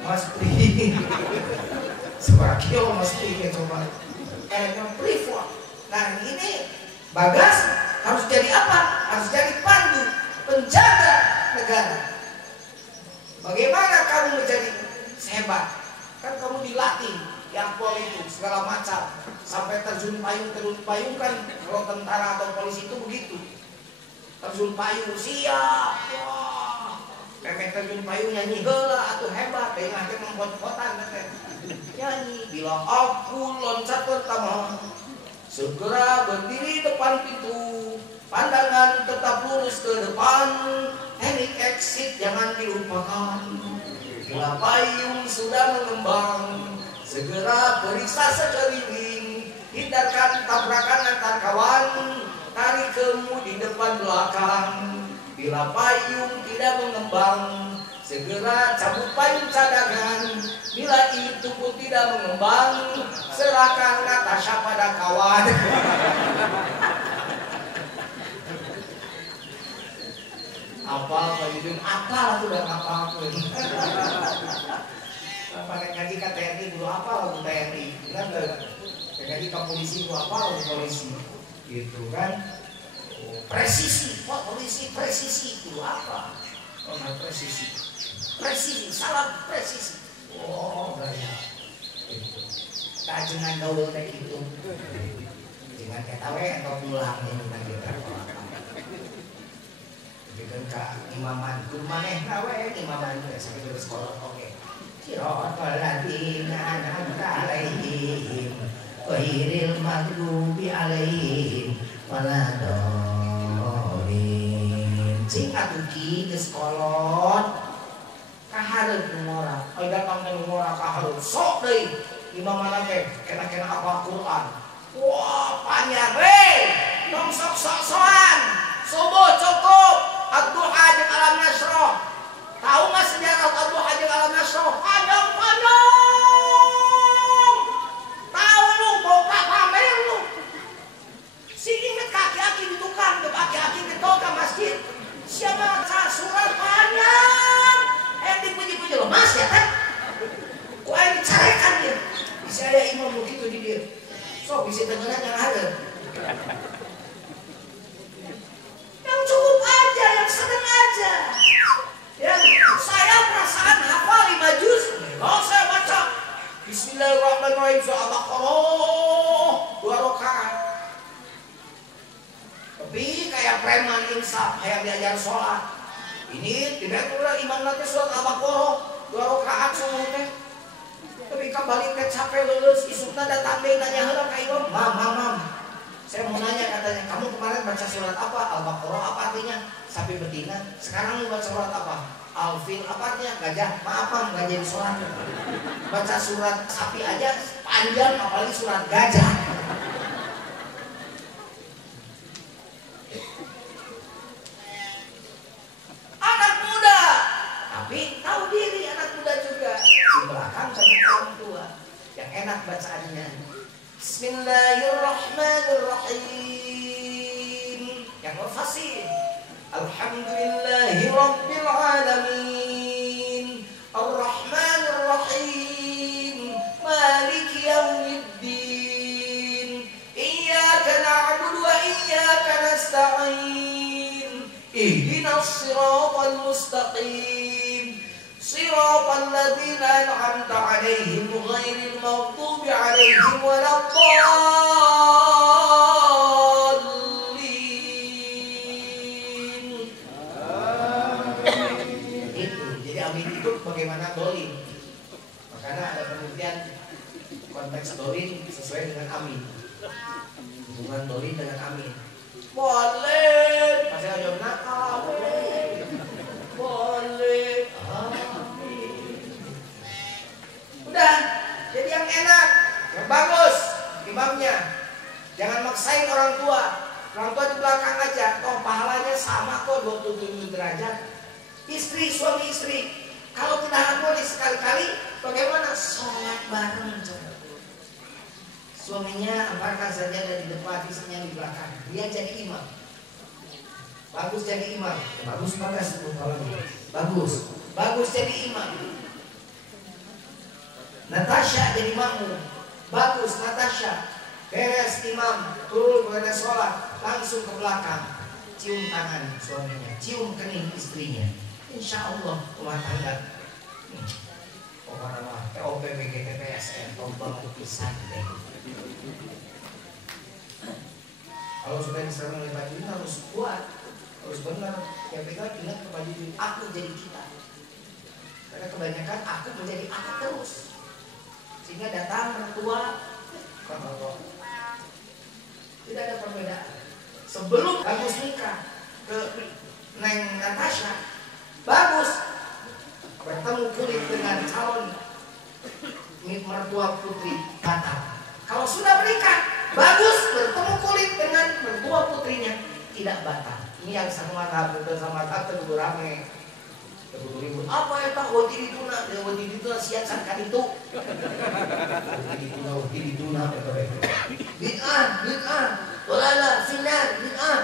Mas Pri, sebagio Mas Pri coba. Yang Freeport. Nah ini Bagas harus jadi apa? Harus jadi pandu, penjaga negara. Bagaimana kamu menjadi hebat? Kan kamu dilatih, yang itu segala macam, sampai terjun payung kan kalau tentara atau polisi itu begitu. Terjun payung siap, wah, pemek terjun payung nyanyi heula atuh hebat, teh ngake mempot-potan teh. Nyanyi bila aku loncat pertama segera berdiri depan pintu, pandangan tetap lurus ke depan, teknik exit jangan dilupakan. Bila payung sudah mengembang, segera periksa sekeliling, hindarkan tabrakan antar kawan, tarik kemudi depan belakang. Bila payung tidak mengembang, segera cabut payung cadangan. Bila itu pun tidak mengembang, serahkan Natasha pada kawan. Apal Pak apal aku udah apal aku. Pakai ngaji ke TNI dulu apal aku TNI. Kan ngaji ke polisi dulu apal aku polisi. Gitu kan. Presisi, Pak polisi presisi itu apa? Oh, nah, presisi. Presisi, salam presisi. Oh, gaya. Kajengan gaul kayak gitu. Jangan ketawa atau pulang ini kan kita. Jadi kan imaman, kumaneh nawe imaman itu sampai ke sekolah oke. Siratal ladzina an'amta 'alaihim ghairil maghdubi 'alaihim waladdallin. Cing atuh ki geus kolot kahareup nu ngora. Ai datang teh ngora kahareup sok deui imam mana teh kena-kena apa Quran. Wah, panjang we. Tong sok-sokan. Subuh cukup. Ad-Duha jeung Alam Nasroh. Tahu nggak sejarah Ad-Duha jeung Alam Nasroh? Panjang. Tahu lu, boga pamer lu. Sini met kaki-kaki di tukang, ke kaki-kaki ke toga masjid. Siapa baca surat panjang? Dipuji-puji lo mas ya kan? Kok ayo dicarekan dia? Bisa ada imam begitu di dia. So bisa dengeran yang ada. Yang cukup aja, yang sedang aja. Yang saya perasaan hafal 5 juz. Kalau saya baca Bismillahirrahmanirrahim surah Al-Baqarah 2 rakaat. Tapi kayak preman insaf yang diajar sholat. Ini tidak pula imam nanti surat Al-Baqarah 2 rakaat semua teh. Tapi kembali ke capek lulus isukna datang deh nanya heula ka imam, "Mam, saya mau nanya katanya, kamu kemarin baca surat apa? Al-Baqarah apa artinya? Sapi betina. Sekarang mau baca surat apa? Al-Fil apa artinya? Gajah. Maaf, enggak jadi surat. Baca surat sapi aja panjang apalagi surat gajah." Anak muda, tapi tahu diri anak muda juga. Di belakang banyak orang tua yang enak bacaannya. Bismillahirrahmanirrahim. Yang fasih. Alhamdulillahi rabbil alamin. Ar-Rahmanir-Rahim. Maliki yaumiddin. Iyyaka na'budu wa iyyaka nasta'in. Ihdinas siratal mustaqim. Siratal ladzina an'amta 'alaihim ghairil maghdubi 'alaihim waladdallin. amin. Hubungan Doli dengan amin. Boleh. Pas saya jawab amin. Boleh. Amin. Udah, jadi yang enak, yang bagus imamnya. Jangan maksain orang tua. Orang tua di belakang aja. Toh pahalanya sama kok 27 derajat. Istri, suami istri. Kalau tidak harmonis sekali-kali, bagaimana? Sholat bareng. Suaminya ampalkan saja dari depan, istrinya di belakang. Dia jadi imam. Bagus jadi imam. Bagus pada kalau bagus. Bagus jadi imam. Natasha jadi makmum. Bagus Natasha. Beres imam, turun beres sholat, langsung ke belakang, cium tangan suaminya, cium kening istrinya. Insya Allah rumah tangga. Orang-orang POPBGTPSN tombol pisan deh. Kalau sudah diserang oleh baju ini harus kuat, harus benar. Yang pegang ingat ke baju ini, aku jadi kita. Karena kebanyakan aku menjadi aku terus, sehingga datang mertua kalau tidak ada perbedaan. Sebelum bagus nikah ke Neng Natasha, bagus bertemu kulit dengan calon mertua putri batal. Kalau sudah menikah, bagus bertemu kulit dengan mertua putrinya tidak batal. Ini yang sama teguh rame. Teguh ribut. Apa ya Pak? Wajib dituna siapkan itu. Wajib dituna. Bid'ah. Dolala, sinar, bid'ah.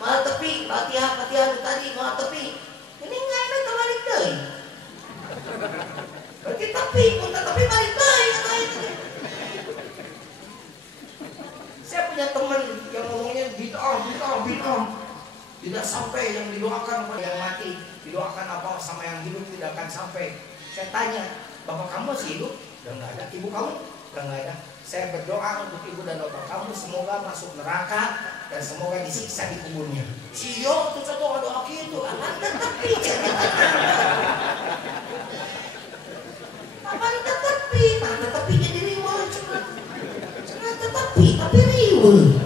Malah tepi, Fatihah tadi malah tepi. Ini nggak ada terbalik deh. Berarti tepi, punta tepi balik deh. Saya punya teman yang ngomongnya bid'ah. Tidak sampai yang didoakan pada yang mati, didoakan apa sama yang hidup tidak akan sampai. Saya tanya, bapak kamu masih hidup? Udah nggak ada. Ibu kamu? Udah nggak ada. Saya berdoa untuk ibu dan bapak kamu semoga masuk neraka dan semoga disiksa di kuburnya. Siyo, tuh contoh doa gitu, akan tetapi apa tetapi, tetapi jadi riwal cuma tetapi riwal.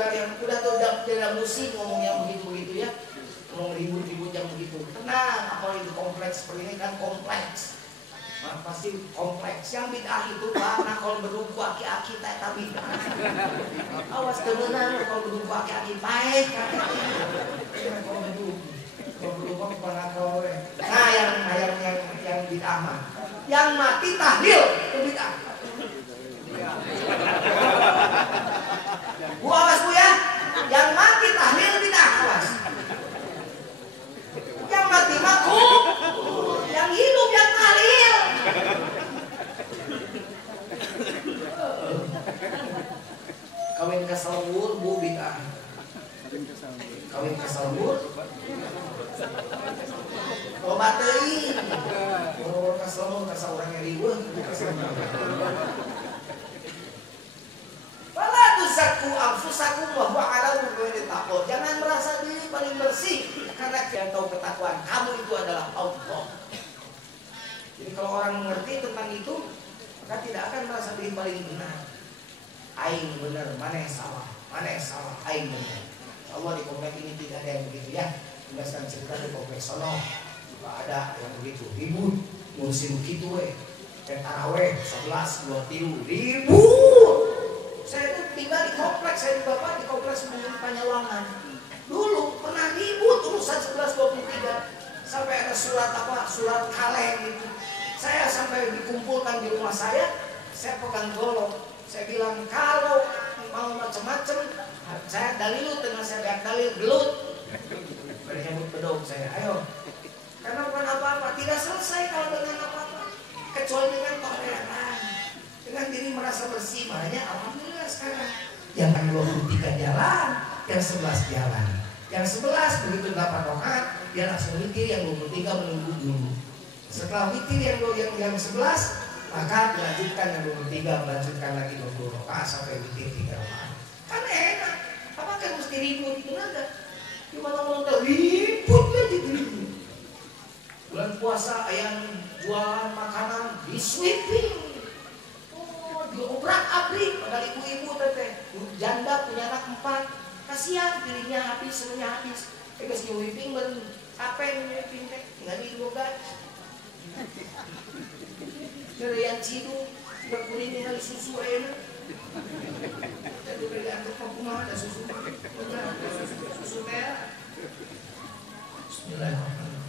Yang udah tidak musik ngomong yang begitu ya, ngomong ribut yang begitu. Tenang, apa itu kompleks seperti ini kan kompleks. Nah, pasti kompleks. Yang bid'ah itu karena kalau berduku aki-aki tak bid'ah. Awas kebenaran kalau berduku aki-aki baik. Kalau berduku kepada kau. Nah, yang bid'ah mah. Yang mati tahlil itu bid'ah. Bu awas bu ya, yang mati tahlil bid'ah awas. Yang mati makruh, yang hidup yang tahlil. Kawin keselur bu bid'ah. Kawin keselur. Loba teuing. Oh keselur orang yang riweuh. Fala tuzakku anfusakum wa huwa a'lamu biman. Jangan merasa diri paling bersih karena dia tahu ketakwaan kamu itu adalah Allah. Jadi kalau orang mengerti tentang itu, maka tidak akan merasa diri paling benar. Aing benar, mana yang salah, aing benar. Allah di komplek ini tidak ada yang begitu ya. Jelaskan cerita di komplek sono, juga ada yang begitu. Ribut, musim gitu taraweh 11-23 ribut. Saya itu tinggal di kompleks, saya di bapak di kompleks Panyawangan. Dulu pernah ribut urusan 11-23 sampai ada surat kaleng gitu. Saya sampai dikumpulkan di rumah saya pegang golok. Saya bilang kalau mau macam-macam, saya dalilut dengan saya biar dalil gelut. Bernyambut bedog saya, ayo. Karena bukan apa-apa, tidak selesai kalau dengan apa-apa, kecuali dengan toleran. Dengan diri merasa bersih, makanya alhamdulillah sekarang yang 23 jalan, yang 11 jalan. Yang 11 begitu dapat rakaat, dia langsung witir, yang 23 menunggu dulu. Setelah witir yang 11, maka dilanjutkan yang 23, melanjutkan lagi 20 rakaat sampai witir 3 rakaat. Kan enak. Apakah mesti ribut itu ada? Gimana mau ribut aja ribut. Bulan puasa yang jualan makanan di sweeping. Diobrak Kasihan pilihnya habis, semuanya habis. Terus nyuwiping ben capek nyuwiping teh, tinggal di boga. Dari yang cidu, berkuning dengan susu enak. Jadi bergantung pembunuh ada susu, susu merah. Bismillahirrahmanirrahim.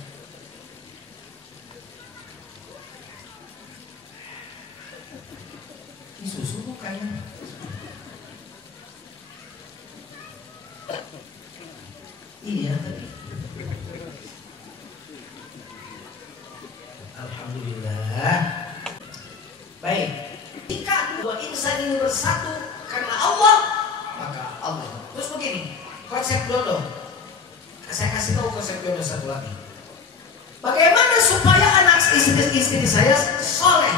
Ini susu bukannya. Iya tadi. Alhamdulillah. Baik. Jika dua insan ini bersatu karena Allah, maka Allah. Terus begini, konsep jodoh. Saya kasih tahu konsep jodoh satu lagi. Bagaimana supaya anak istri saya soleh,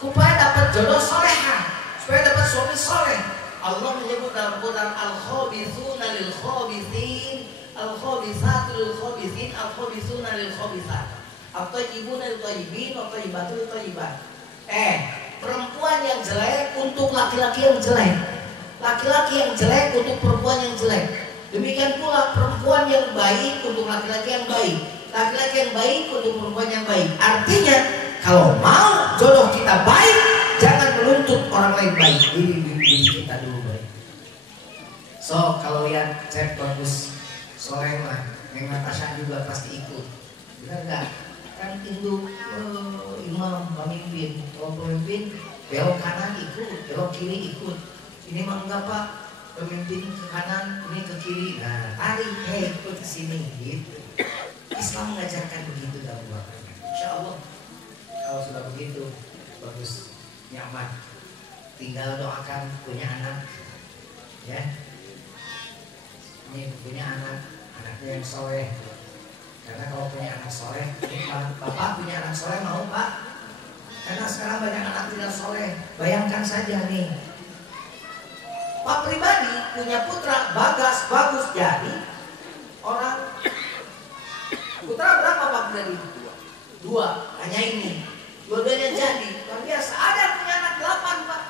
supaya dapat jodoh soleha, supaya dapat suami soleh. Allah menyebut dalam Quran al-khabithuna lil khabithin, al-khabithatu lil khabithin, al-khabithuna lil khabithat, at-thayyibuna lil thayyibin, at-thayyibatu lil thayyibat. Perempuan yang jelek untuk laki-laki yang jelek, laki-laki yang jelek untuk perempuan yang jelek. Demikian pula perempuan yang baik untuk laki-laki yang baik, laki-laki yang baik untuk perempuan yang baik. Artinya kalau mau jodoh kita baik, jangan menuntut orang lain baik, diri kita dulu baik. So kalau lihat cewek bagus, soleh lah, Neng Natasha juga pasti ikut, benar nggak? Kan induk imam pemimpin, kalau pemimpin belok kanan ikut, belok kiri ikut. Ini mah enggak pak, pemimpin ke kanan, ini ke kiri. Nah tarik, ikut ke sini gitu. Islam mengajarkan begitu dalam bahasa. Insya Allah kalau sudah begitu bagus, nyaman. Tinggal doakan punya anak, ya. Ini punya anak, anaknya yang soleh. Karena kalau punya anak soleh, bapak punya anak soleh mau pak? Karena sekarang banyak anak tidak soleh. Bayangkan saja nih, Pak pribadi punya putra Bagas bagus jadi orang. Putra berapa Pak pribadi? 2, hanya ini. Dua-duanya jadi. Luar biasa. Ada punya anak 8 Pak.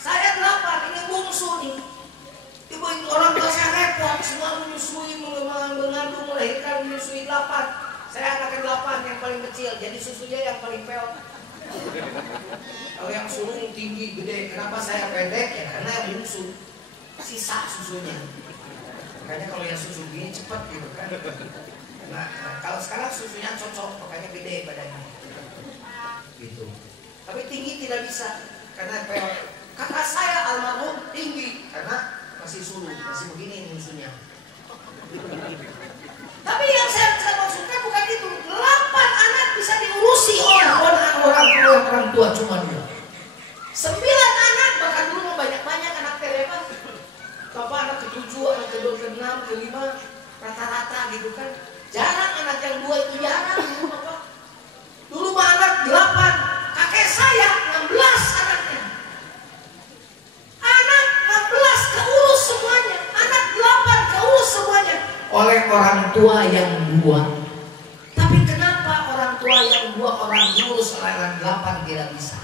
Saya 8, ini bungsu nih. Ibu orang tua saya repot, semua menyusui, mengandung, melahirkan, menyusui 8. Saya anak ke-8 yang paling kecil, jadi susunya yang paling peot. Kalau yang sulung tinggi, gede, kenapa saya pendek? Ya karena yang bungsu, sisa susunya. Makanya kalau yang susu gini cepat gitu kan. Nah, kalau sekarang susunya cocok, makanya gede badannya. Gitu. Tapi tinggi tidak bisa, karena peot. Kakak saya almarhum tinggi, karena masih sulung, masih begini musuhnya. Tapi yang saya maksudkan bukan itu. 8 anak bisa diurusi orang tua cuma dia. 9 anak, bahkan dulu mau banyak-banyak anak terlepas. Bapak anak ke-7, anak ke-2, ke-6, ke-5, rata-rata gitu kan. Jarang anak yang 2 itu jarang dulu Bapak. Dulu mah anak 8, kakek saya 16 anaknya. Anak 16 keurus semuanya, anak 8 keurus semuanya oleh orang tua yang 2. Tapi kenapa orang tua yang 2 orang diurus oleh anak 8 tidak bisa?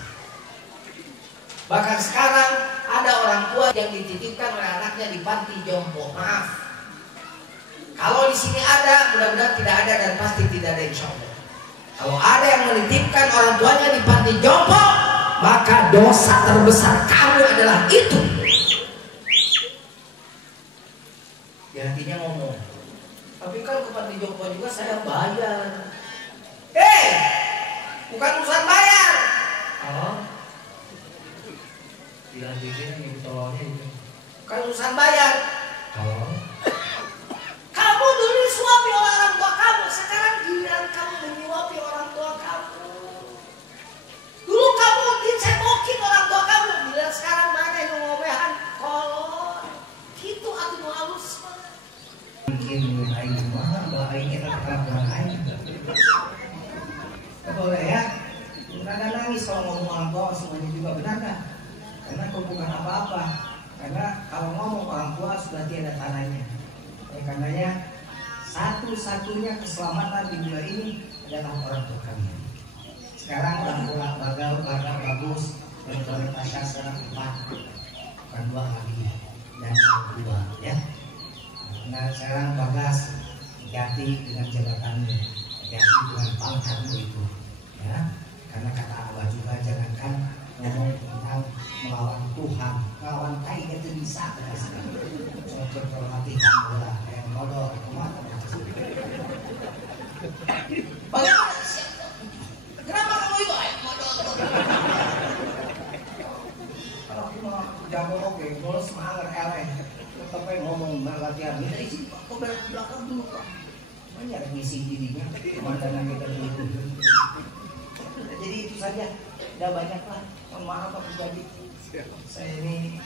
Bahkan sekarang ada orang tua yang dititipkan oleh anaknya di panti jompo. Maaf, kalau di sini ada, mudah-mudahan tidak ada dan pasti tidak ada insya Allah. Kalau ada yang menitipkan orang tuanya di panti jompo, maka dosa terbesar kamu adalah itu. Ya hatinya ngomong, tapi kan ke panti jompo juga saya bayar. Bukan urusan bayar. Oh, dilanjutin ibu tolongnya itu. Bukan urusan bayar. Oh. Kamu dulu disuapi oleh orang tua kamu, sekarang giliran kamu menyuapi orang tua kamu. Dulu kamu dicebokin orang tua kamu, giliran sekarang mana yang ngomehan kolor. Gitu atuh halus mah. Mungkin aing kumaha, bae aing eta terang aing. Boleh ya? Bukan nangis kalau ngomong orang tua semuanya juga benar kan? Karena kau bukan apa-apa. Karena kalau ngomong orang tua sudah tiada tanahnya. Karenanya satu-satunya keselamatan di dunia ini adalah orang tua kami. Sekarang orang tua bagus, berkualitas sekarang 4, bukan 2 lagi dan 2 ya. Nah sekarang Bagas hati dengan jabatanmu, hati dengan pangkatmu itu, ya. Karena kata Allah juga jangankan ngomong tentang melawan Tuhan, melawan tai itu bisa. Saya berhormati kamu lah, yang bodoh, kemana? Bagaimana sih? Kenapa kamu itu bodoh? Kalau kita jago oke, kalau semangat eleh, tetap ngomong latihan. Kita isi Pak, kok belakang dulu Pak. Banyak misi dirinya, pemandangan kita dulu. Jadi itu saja, udah banyak lah. Maaf Pak Bupati, saya ini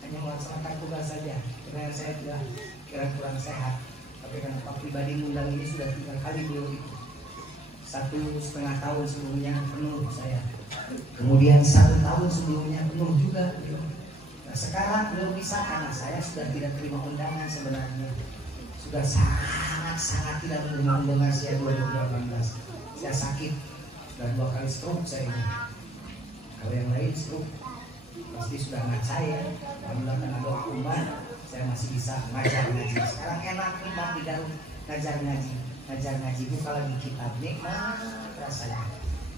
hanya melaksanakan tugas saja. Karena saya sudah kira kurang sehat. Tapi karena Pak pribadi undang ini sudah 3 kali beliau itu. 1,5 tahun sebelumnya penuh saya. Kemudian 1 tahun sebelumnya penuh juga beliau. Nah, sekarang belum bisa karena saya sudah tidak terima undangan sebenarnya. Sudah sangat tidak menerima undangan saya 2018. Saya sakit, sudah 2 kali stroke saya ini. Kalau yang lain stroke pasti sudah ngaca ya. Alhamdulillah karena doa umat saya masih bisa ngajar ngaji. Sekarang enak nikmat di Garut ngajar ngaji itu kalau di kitab nikmat rasanya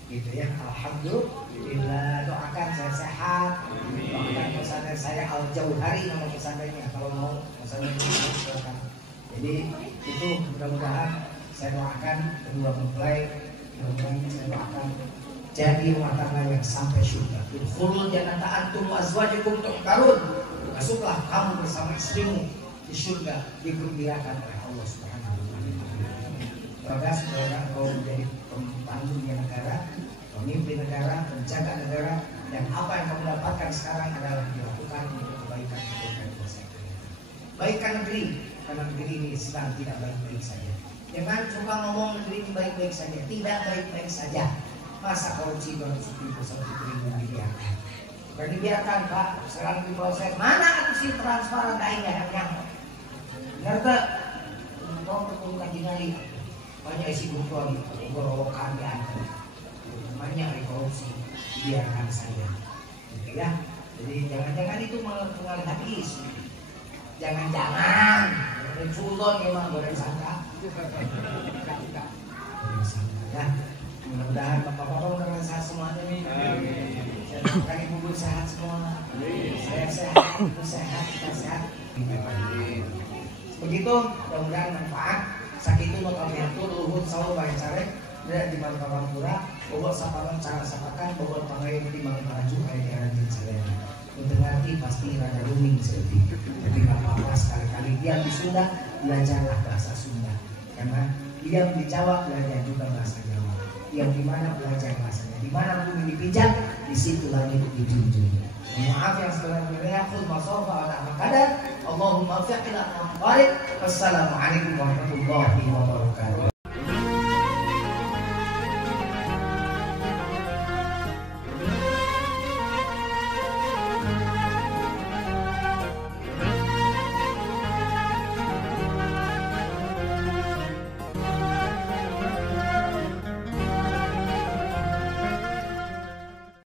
gitu ya. Alhamdulillah, doakan saya sehat, doakan pesantren saya Al Jauhari nama pesantrennya, kalau mau pesantren silakan. Jadi itu mudah-mudahan saya doakan kedua mempelai, mudah-mudahan saya doakan jadi rumah tangga yang sampai surga. Khulul jannata antum wa azwajukum tuhbarun. Masuklah kamu bersama istrimu di surga, digembirakan oleh Allah Subhanahu wa taala. Semoga kau menjadi pembantu negara, pemimpin negara, penjaga negara, dan apa yang kamu dapatkan sekarang adalah dilakukan untuk kebaikan bangsa. Baikkan negeri, karena negeri ini sedang tidak baik-baik saja. Jangan coba ngomong negeri ini baik-baik saja, tidak baik-baik saja. Masa korupsi 200.000 dibiarkan? Bukan dibiarkan Pak, sekarang diproses. Mana itu sih transparan daingnya yang ngerti? Untuk berkumpul dinali banyak isi buku gorowokan diantar. Namanya korupsi, biarkan saja. Gitu ya. Jadi jangan-jangan itu mengalih hadis. Jangan-jangan culon memang goreng sangka. Ya. Mudah-mudahan bapak-bapak mudah-mudahan sehat semuanya nih. Saya doakan ibu sehat semua. Saya sehat, ibu sehat, kita sehat. Begitu, mudah-mudahan manfaat. Sakitu nokabiatu luhut sawo baik carek dari di Mangkawang Pura, bobot saparan cara sapakan, bobot pangai di Mangkawaju ayat di Calen. Untuk ngerti pasti rada ruming seperti. Tapi nggak apa-apa sekali-kali diam di Sunda, belajarlah bahasa Sunda. Karena diam di Jawa, belajar juga bahasa Jawa. Yang dimana belajar bahasanya, dimana bumi dipijak, di situ langit dijunjung. Maaf yang sebenarnya khul masofa ala makadar. Allahumma fiqna aqarik. Wassalamualaikum warahmatullahi wabarakatuh.